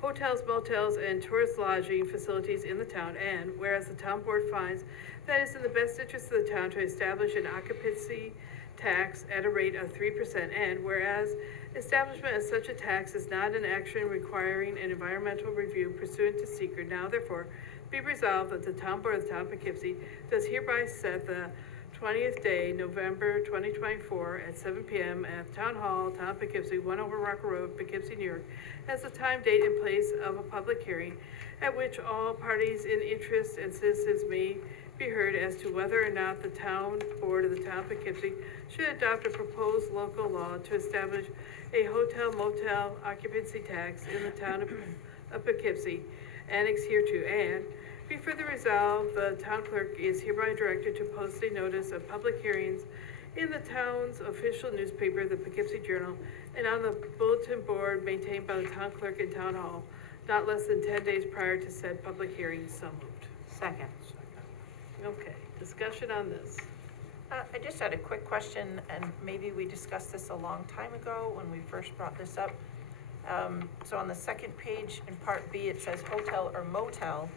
hotels, motels, and tourist lodging facilities in the town, and whereas the town board finds that it's in the best interest of the town to establish an occupancy tax at a rate of 3%, and whereas establishment of such a tax is not an action requiring an environmental review pursuant to seeker, now therefore be resolved that the town board of the town of Poughkeepsie does hereby set the 20th day, November 2024, at 7 p.m. at Town Hall, Town of Poughkeepsie, 1 Over Rocker Road, Poughkeepsie, New York, as the time, date, and place of a public hearing at which all parties in interest and citizens may be heard as to whether or not the town board of the town of Poughkeepsie should adopt a proposed local law to establish a hotel motel occupancy tax in the town of Poughkeepsie, annexed hereto, and be further resolved, the town clerk is hereby directed to post a notice of public hearings in the town's official newspaper, the Poughkeepsie Journal, and on the bulletin board maintained by the town clerk in town hall, not less than 10 days prior to said public hearing. So moved. Second. Okay, discussion on this. I just had a quick question, and maybe we discussed this a long time ago when we first brought this up. So on the second page in part B, it says hotel or motel.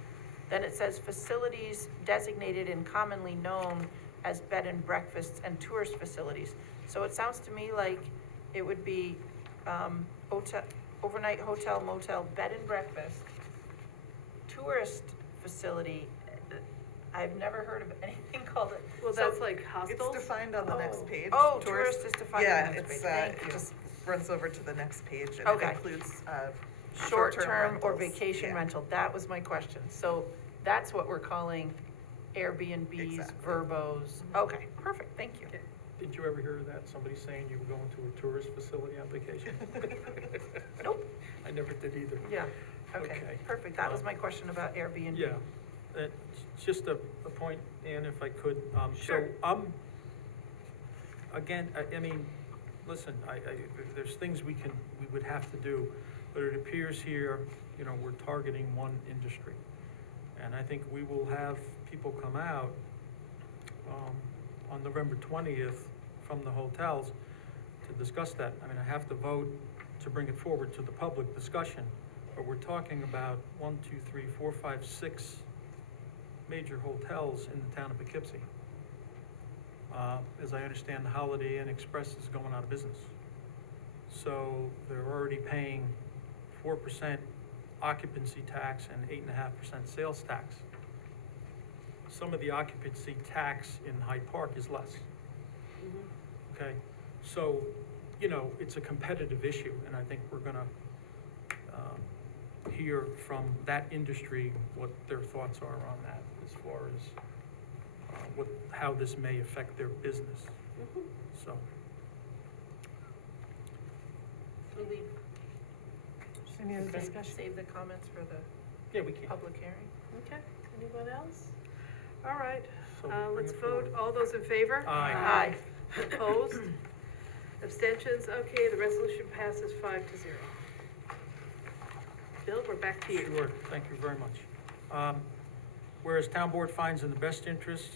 Then it says facilities designated and commonly known as bed and breakfasts and tourist facilities. So it sounds to me like it would be, hotel, overnight hotel, motel, bed and breakfast, tourist facility. I've never heard of anything called it. Well, So- that's like hostels? It's defined on the next page. Oh, tourist is defined on the Yeah, next page, it's, thank it you. just runs over to the next page, and it Okay. includes, Short-term or rentals. vacation Yeah. rental, that was my question. So that's what we're calling Airbnbs, Exactly. Verbos. Okay, perfect, thank you. Did you ever hear of that? Somebody saying you were going to a tourist facility on vacation? Nope. I never did either. Yeah, okay, Okay. perfect. That was my question about Airbnb. Yeah, just a point, Ann, if I could. Sure. So, again, I mean, listen, there's things we would have to do, but it appears here, you know, we're targeting one industry. And I think we will have people come out, on November 20th from the hotels to discuss that. I mean, I have to vote to bring it forward to the public discussion, but we're talking about 1, 2, 3, 4, 5, 6 major hotels in the town of Poughkeepsie. As I understand, the Holiday Inn Express is going out of business. So they're already paying 4% occupancy tax and 8.5% sales tax. Some of the occupancy tax in Hyde Park is less. Okay, so, you know, it's a competitive issue, and I think we're gonna hear from that industry what their thoughts are on that, as far as how this may affect their business. So. Will we Any other Okay. discussion? save the comments for the Yeah, we can. public hearing? Okay, anyone else? All right, So bring let's it vote. forward. All those in favor? Aye. Opposed? Abstentions? Okay, the resolution passes 5-0. Bill, we're back to you. Sure, thank you very much. Whereas Town Board finds in the best interest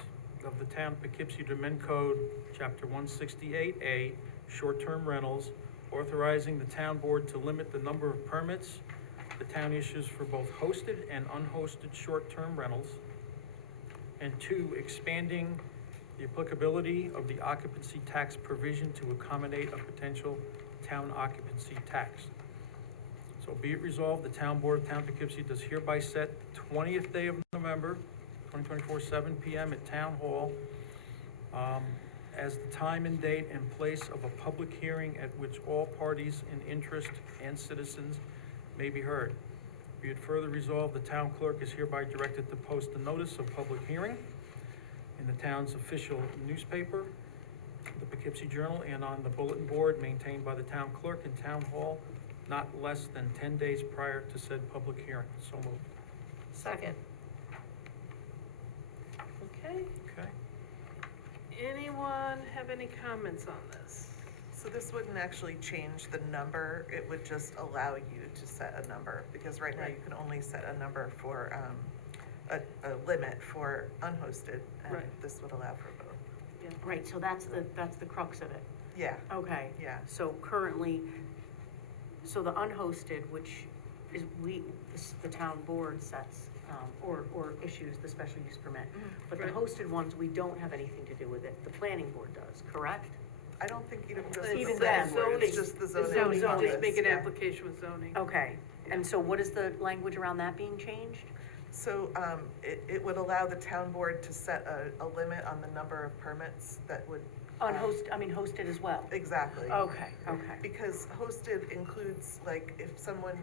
of the town of Poughkeepsie to amend code, chapter 168A, short-term rentals, authorizing the town board to limit the number of permits the town issues for both hosted and unhosted short-term rentals. And 2, expanding the applicability of the occupancy tax provision to accommodate a potential town occupancy tax. So be it resolved, the town board of Town of Poughkeepsie does hereby set the 20th day of November, 2024, 7 p.m. at Town Hall, as the time and date and place of a public hearing at which all parties in interest and citizens may be heard. Be it further resolved, the town clerk is hereby directed to post a notice of public hearing in the town's official newspaper, the Poughkeepsie Journal, and on the bulletin board maintained by the town clerk in Town Hall, not less than 10 days prior to said public hearing. So moved. Second. Okay, Okay? anyone have any comments on this? So this wouldn't actually change the number, it would just allow you to set a number, because right now you can only set a number for, a limit for unhosted, and Right. this would allow for both. Right, so that's the crux of it. Yeah, Okay. yeah. So currently, so the unhosted, which is the town board sets, or issues the special use permit. But the Right. hosted ones, we don't have anything to do with it. The planning board does, correct? I don't think even just It's the Even zoning then, board, it's zoning. just the The zoning. zoning, you Zoning. just make an yeah. application with zoning. Okay, and so what is the language around that being changed? So, it would allow the town board to set a limit on the number of permits that would. Hosted as well? Exactly. Okay, okay. Because hosted includes, like, if someone,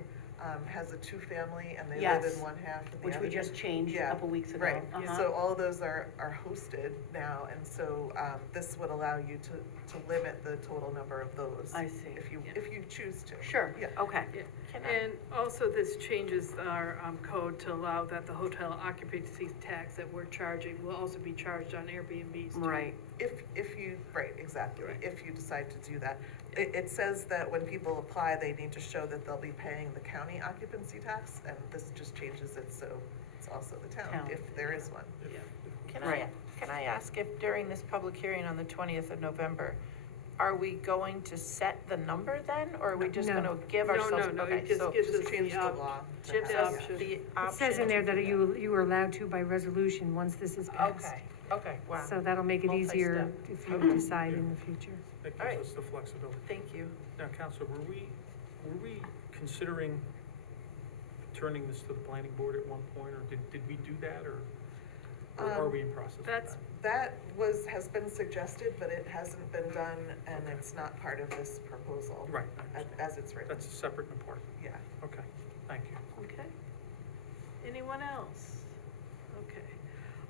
has a two-family and they live Yes. in one half and the Which other. we just changed a Yeah, couple weeks ago. Right, Uh-huh. so all of those are hosted now, and so, this would allow you to limit the total number of those. I see. If you choose to. Sure, Yeah. okay. Yeah. Can I- And also this changes our code to allow that the hotel occupancy tax that we're charging will also be charged on Airbnbs too. Right, If you, right, exactly, Right. if you decide to do that. It says that when people apply, they need to show that they'll be paying the county occupancy tax, and this just changes it, so it's also the town, Town. if there is one. Yeah. Can I ask if during this public hearing on the 20th of November, are we going to set the number then, or are we just No. gonna give No, ourselves? no, okay, it just so gives Just us change the the option. law. to Gives have us that. the It option. says in there to that do you are allowed to by resolution once this is passed. Okay, wow. So that'll make it easier Multi-step. if you Okay. decide in the future. That All right. gives us the flexibility. Thank you. Now, Counselor, were we considering turning this to the planning board at one point, or did we do that, or are we in process of That's- that? That has been suggested, but it hasn't been done, and it's not part of this proposal. Right, I understand. As it's written, That's separate and apart. yeah. Okay, thank you. Okay. Anyone else? Okay.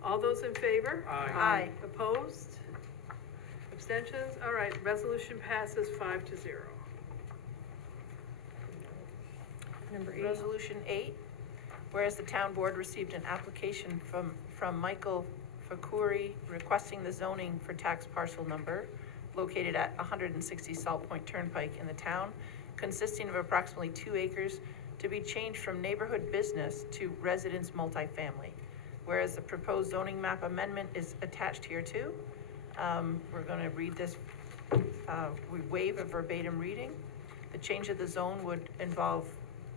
All those in favor? Aye. Opposed? Abstentions? All right, resolution passes 5-0. Number 8. Resolution 8, whereas the town board received an application from Michael Fakuri requesting the zoning for tax parcel number located at 160 Salt Point Turnpike in the town, consisting of approximately 2 acres, to be changed from neighborhood business to residence multifamily. Whereas the proposed zoning map amendment is attached here too. We're gonna read this, we waive a verbatim reading. The change of the zone would involve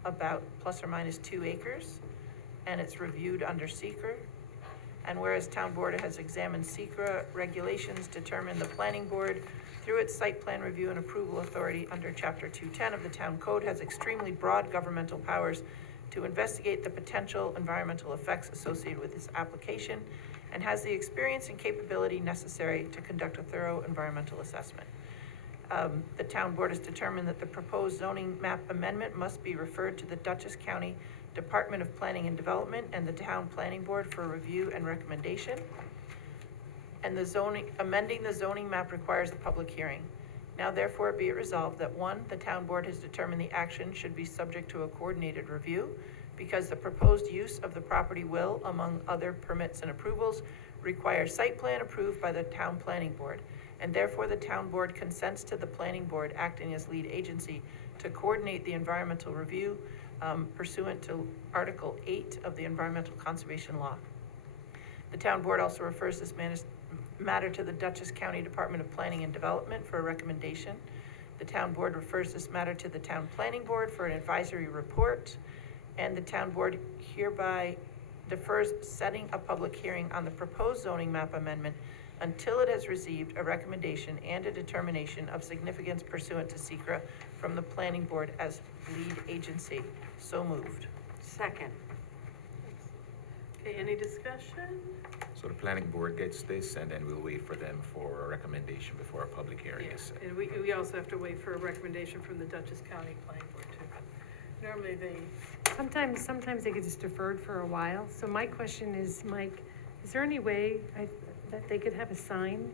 about plus or minus 2 acres, and it's reviewed under secret. And whereas Town Board has examined secret regulations, determined the planning board, through its site plan review and approval authority under Chapter 210 of the Town Code, has extremely broad governmental powers to investigate the potential environmental effects associated with this application, and has the experience and capability necessary to conduct a thorough environmental assessment. The Town Board has determined that the proposed zoning map amendment must be referred to the Dutchess County Department of Planning and Development and the Town Planning Board for review and recommendation. And amending the zoning map requires a public hearing. Now therefore be it resolved that 1, the Town Board has determined the action should be subject to a coordinated review because the proposed use of the property will, among other permits and approvals, require site plan approved by the Town Planning Board. And therefore the Town Board consents to the Planning Board acting as lead agency to coordinate the environmental review pursuant to Article 8 of the Environmental Conservation Law. The Town Board also refers this matter to the Dutchess County Department of Planning and Development for a recommendation. The Town Board refers this matter to the Town Planning Board for an advisory report. And the Town Board hereby defers setting a public hearing on the proposed zoning map amendment until it has received a recommendation and a determination of significance pursuant to SECRA from the Planning Board as lead agency. So moved. Second. Okay, any discussion? So the planning board gets this, and then we'll wait for them for a recommendation before a public hearing is set. And we also have to wait for a recommendation from the Dutchess County Planning Board too. Normally they, Sometimes they get just deferred for a while. So my question is, Mike, is there any way that they could have a sign?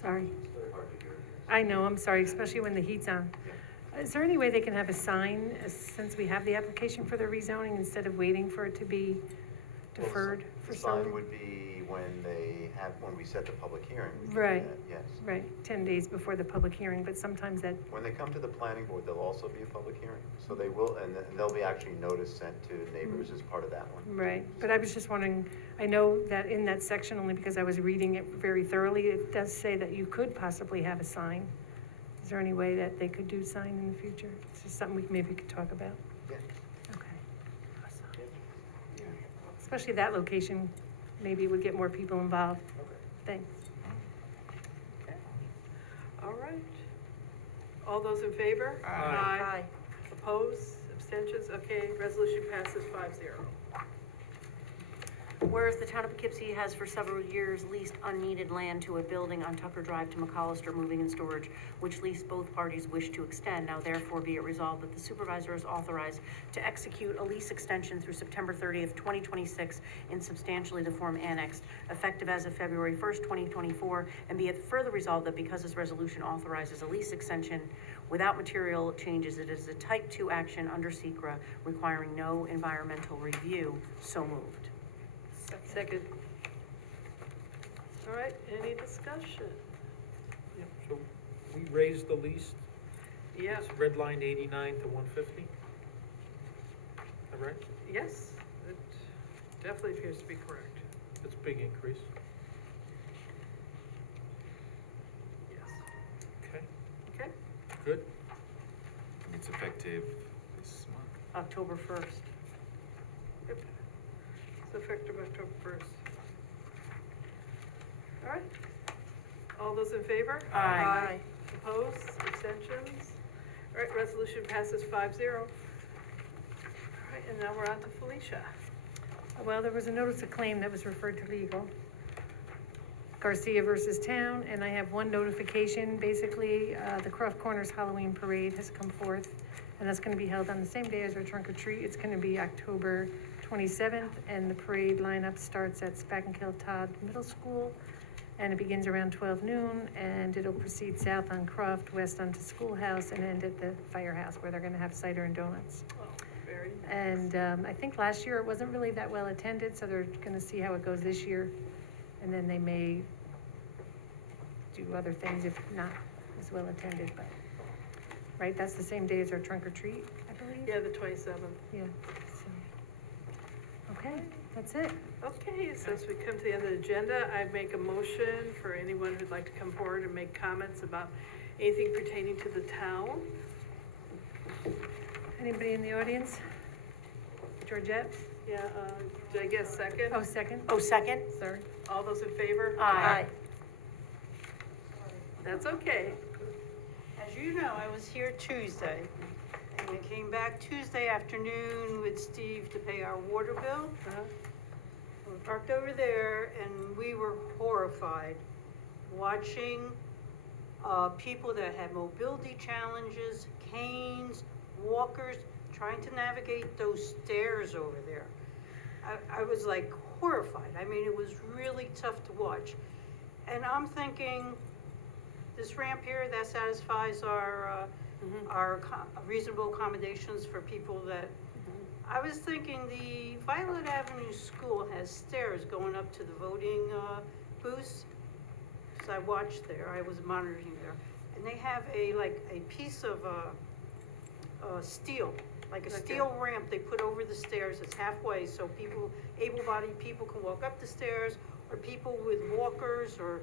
Sorry. I know, I'm sorry, especially when the heat's on. Is there any way they can have a sign, since we have the application for the rezoning, instead of waiting for it to be deferred for The sign some? would be when we set the public hearing. we can do Right. that, Yes. Right, 10 days before the public hearing, but sometimes that, When they come to the planning board, there'll also be a public hearing. So they will, and there'll be actually notice sent to neighbors as part of that one. right. But I was just wondering, I know that in that section, only because I was reading it very thoroughly, it does say that you could possibly have a sign. Is there any way that they could do sign in the future? It's just something we maybe could talk about. Yeah. Okay. Especially that location, maybe would get more people involved. Thanks. all right. All those in favor? Aye. Opposed, abstentions? Okay, resolution passes 5-0. Whereas the town of Poughkeepsie has for several years leased unneeded land to a building on Tucker Drive to McCollister Moving and Storage, which lease both parties wish to extend. Now therefore be it resolved that the supervisor is authorized to execute a lease extension through September 30th, 2026 in substantially the form annexed, effective as of February 1st, 2024. And be it further resolved that because this resolution authorizes a lease extension without material changes, it is a type 2 action under SECRA requiring no environmental review. So moved. Second. All right, any discussion? Yep, so we raised the lease, Yeah, it's red line 89 to 150. Is that right? yes, it definitely appears to be correct. That's a big increase. Yes. Okay, Okay, good. And it's effective this month. October 1st. yep. It's effective October 1st. All right. All those in favor? Aye. Opposed, abstentions? All right, resolution passes 5-0. All right, and now we're on to Felicia. Well, there was a notice of claim that was referred to legal. Garcia versus Town, and I have one notification. Basically, the Croft Corners Halloween Parade has come forth, and that's gonna be held on the same day as our trunk or treat. It's gonna be October 27th, and the parade lineup starts at Spackenkill Todd Middle School, and it begins around 12 noon, and it'll proceed south on Croft, west onto Schoolhouse, and end at the firehouse, where they're gonna have cider and donuts. Oh, very nice. And I think last year it wasn't really that well attended, so they're gonna see how it goes this year. and then they may do other things if not as well attended, but, right, that's the same day as our trunk or treat, I believe? Yeah, the 27th. Yeah, so, okay, that's it. Okay, since we come to the end of the agenda, I make a motion for anyone who'd like to come forward and make comments about anything pertaining to the town. Anybody in the audience? Georgette? Yeah, did I get a second? Oh, second, Oh, second? sorry. All those in favor? Aye. That's okay. As you know, I was here Tuesday, and I came back Tuesday afternoon with Steve to pay our water bill. Uh-huh. We parked over there, and we were horrified watching people that had mobility challenges, canes, walkers, trying to navigate those stairs over there. I was like horrified. I mean, it was really tough to watch. And I'm thinking, this ramp here, that satisfies our reasonable accommodations for people that, I was thinking the Violet Avenue School has stairs going up to the voting booths. So I watched there, I was monitoring there. And they have a piece of steel, like a steel ramp they put over the stairs. It's halfway, so people, able-bodied people can walk up the stairs, or people with walkers or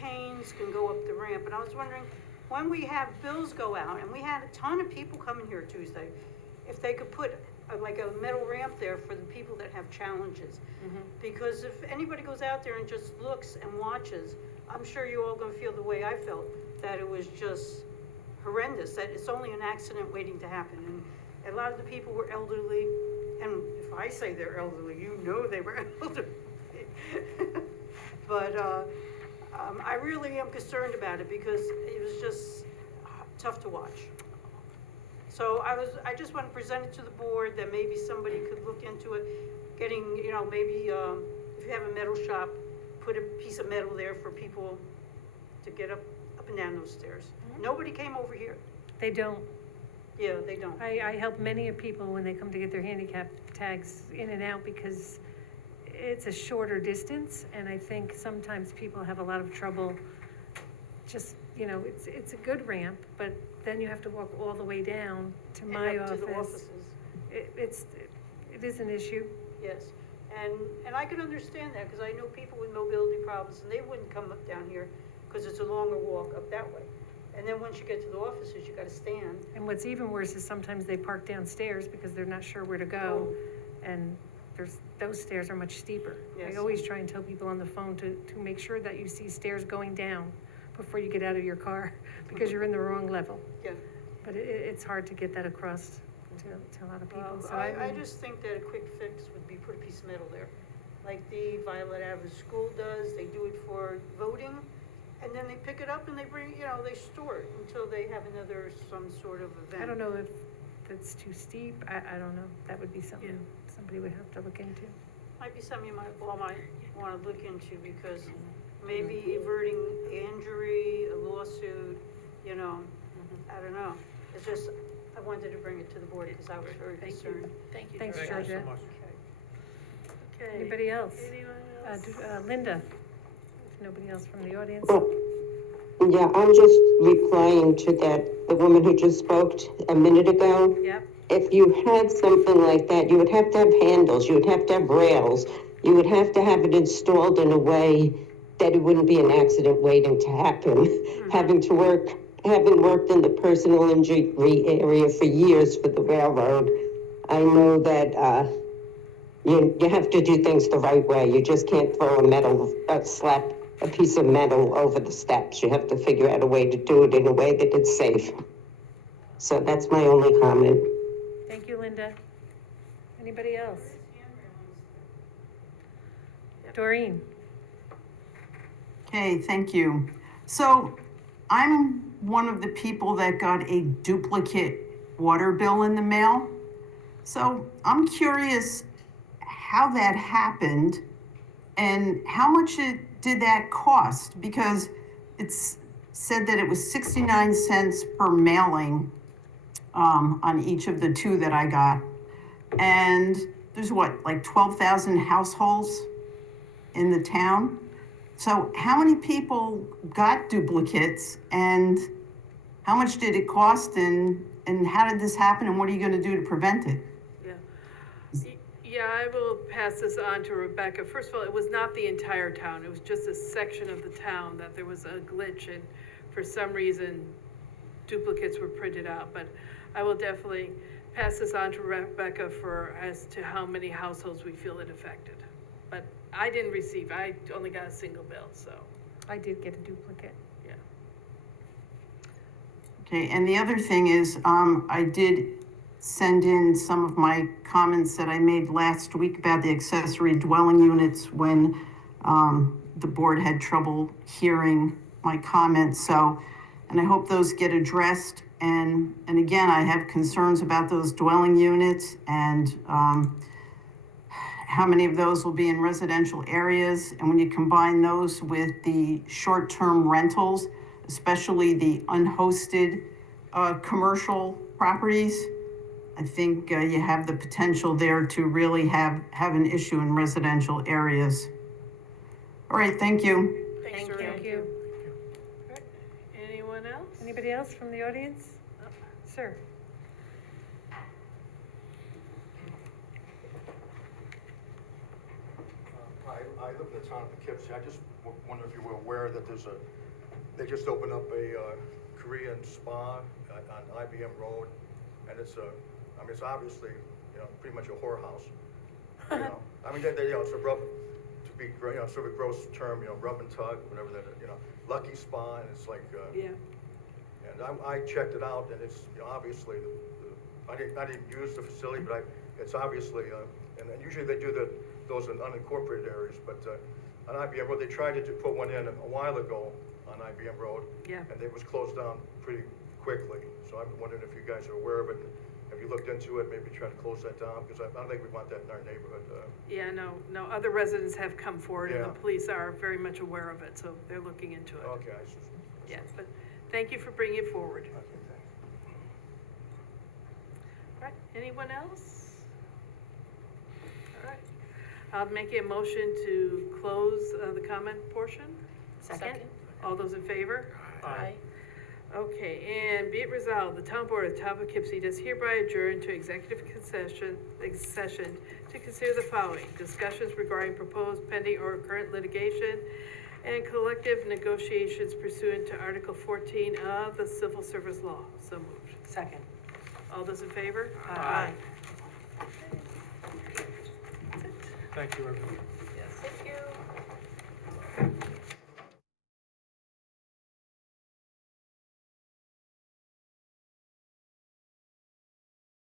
canes can go up the ramp. And I was wondering, when we have bills go out, and we had a ton of people coming here Tuesday, if they could put like a metal ramp there for the people that have challenges. Because if anybody goes out there and just looks and watches, I'm sure you're all gonna feel the way I felt, that it was just horrendous, that it's only an accident waiting to happen. And a lot of the people were elderly, and if I say they're elderly, you know they were elderly. But I really am concerned about it because it was just tough to watch. So I just want to present it to the board that maybe somebody could look into it, getting, maybe if you have a metal shop, put a piece of metal there for people to get up and down those stairs. Nobody came over here. They don't. Yeah, they don't. I help many of people when they come to get their handicap tags in and out because it's a shorter distance, and I think sometimes people have a lot of trouble just, it's a good ramp, but then you have to walk all the way down to my And up office. to the offices. It is an issue. Yes, and I could understand that, because I know people with mobility problems, and they wouldn't come up down here, because it's a longer walk up that way. And then once you get to the offices, you gotta stand. And what's even worse is sometimes they park downstairs because they're not sure where to go, and those stairs are much steeper. I Yes. always try and tell people on the phone to make sure that you see stairs going down before you get out of your car, because you're in the wrong level. Yeah. But it's hard to get that across to a lot of people, so I just think that a quick fix would be put a piece of metal there, like the Violet Avenue School does. They do it for voting, and then they pick it up and they bring, they store it until they have some sort of event. I don't know if that's too steep. I don't know. That would be something somebody would have to look into. Might be something you might want to look into, because maybe averting injury, a lawsuit, I don't know. It's just, I wanted to bring it to the board because I was very concerned. Thank you. Thanks, Thank you so Georgia. much. Okay. Anybody else? Anyone else? Linda, if nobody else from the audience. Yeah, I'm just replying to the woman who just spoke a minute ago. Yep. If you had something like that, you would have to have handles, you would have to have rails, you would have to have it installed in a way that it wouldn't be an accident waiting to happen. Having worked in the personal injury area for years for the railroad, I know that you have to do things the right way. You just can't throw slap a piece of metal over the steps. You have to figure out a way to do it in a way that it's safe. So that's my only comment. Thank you, Linda. Anybody else? Doreen? Okay, thank you. So I'm one of the people that got a duplicate water bill in the mail. So I'm curious how that happened and how much did that cost? Because it's said that it was 69 cents per mailing on each of the two that I got. And there's like 12,000 households in the town. So how many people got duplicates, and how much did it cost, and how did this happen, and what are you gonna do to prevent it? Yeah. Yeah, I will pass this on to Rebecca. First of all, it was not the entire town. It was just a section of the town that there was a glitch, and for some reason, duplicates were printed out. But I will definitely pass this on to Rebecca as to how many households we feel it affected. But I didn't receive, I only got a single bill, so, I did get a duplicate. yeah. Okay, and the other thing is, I did send in some of my comments that I made last week about the accessory dwelling units when, the board had trouble hearing my comments, so, and I hope those get addressed. And again, I have concerns about those dwelling units and, how many of those will be in residential areas. And when you combine those with the short-term rentals, especially the unhosted commercial properties, I think you have the potential there to really have an issue in residential areas. All right, thank you. Thanks, Thank Doreen. Thank you. Right. Anyone else? Anybody else from the audience? Sir? I live in the town of Poughkeepsie. I just wonder if you were aware that they just opened up a Korean spa on IBM Road, and it's it's obviously, pretty much a whorehouse. I mean, it's a rub, to be, sort of a gross term, rub and tug, whatever that, Lucky Spa, and it's like, Yeah. and I checked it out, and it's, obviously, I didn't use the facility, but it's obviously, and usually they do those in unincorporated areas, but on IBM Road, they tried to put one in a while ago on IBM Road. Yeah. And it was closed down pretty quickly, so I'm wondering if you guys are aware of it. Have you looked into it, maybe try to close that down, because I don't think we want that in our neighborhood. Yeah, no, other residents have come forward, and the Yeah. police are very much aware of it, so they're looking into it. Okay, Yeah, but thank you for bringing it forward. Okay, thanks. All right, anyone else? All right, I'll make a motion to close the comment portion. Second? All those in favor? Aye. Okay, and be it resolved, the town board of the town of Poughkeepsie does hereby adjourn to executive session to consider the following: discussions regarding proposed pending or current litigation and collective negotiations pursuant to Article 14 of the Civil Service Law. So moved. Second. All those in favor? Aye. Thank you, everyone.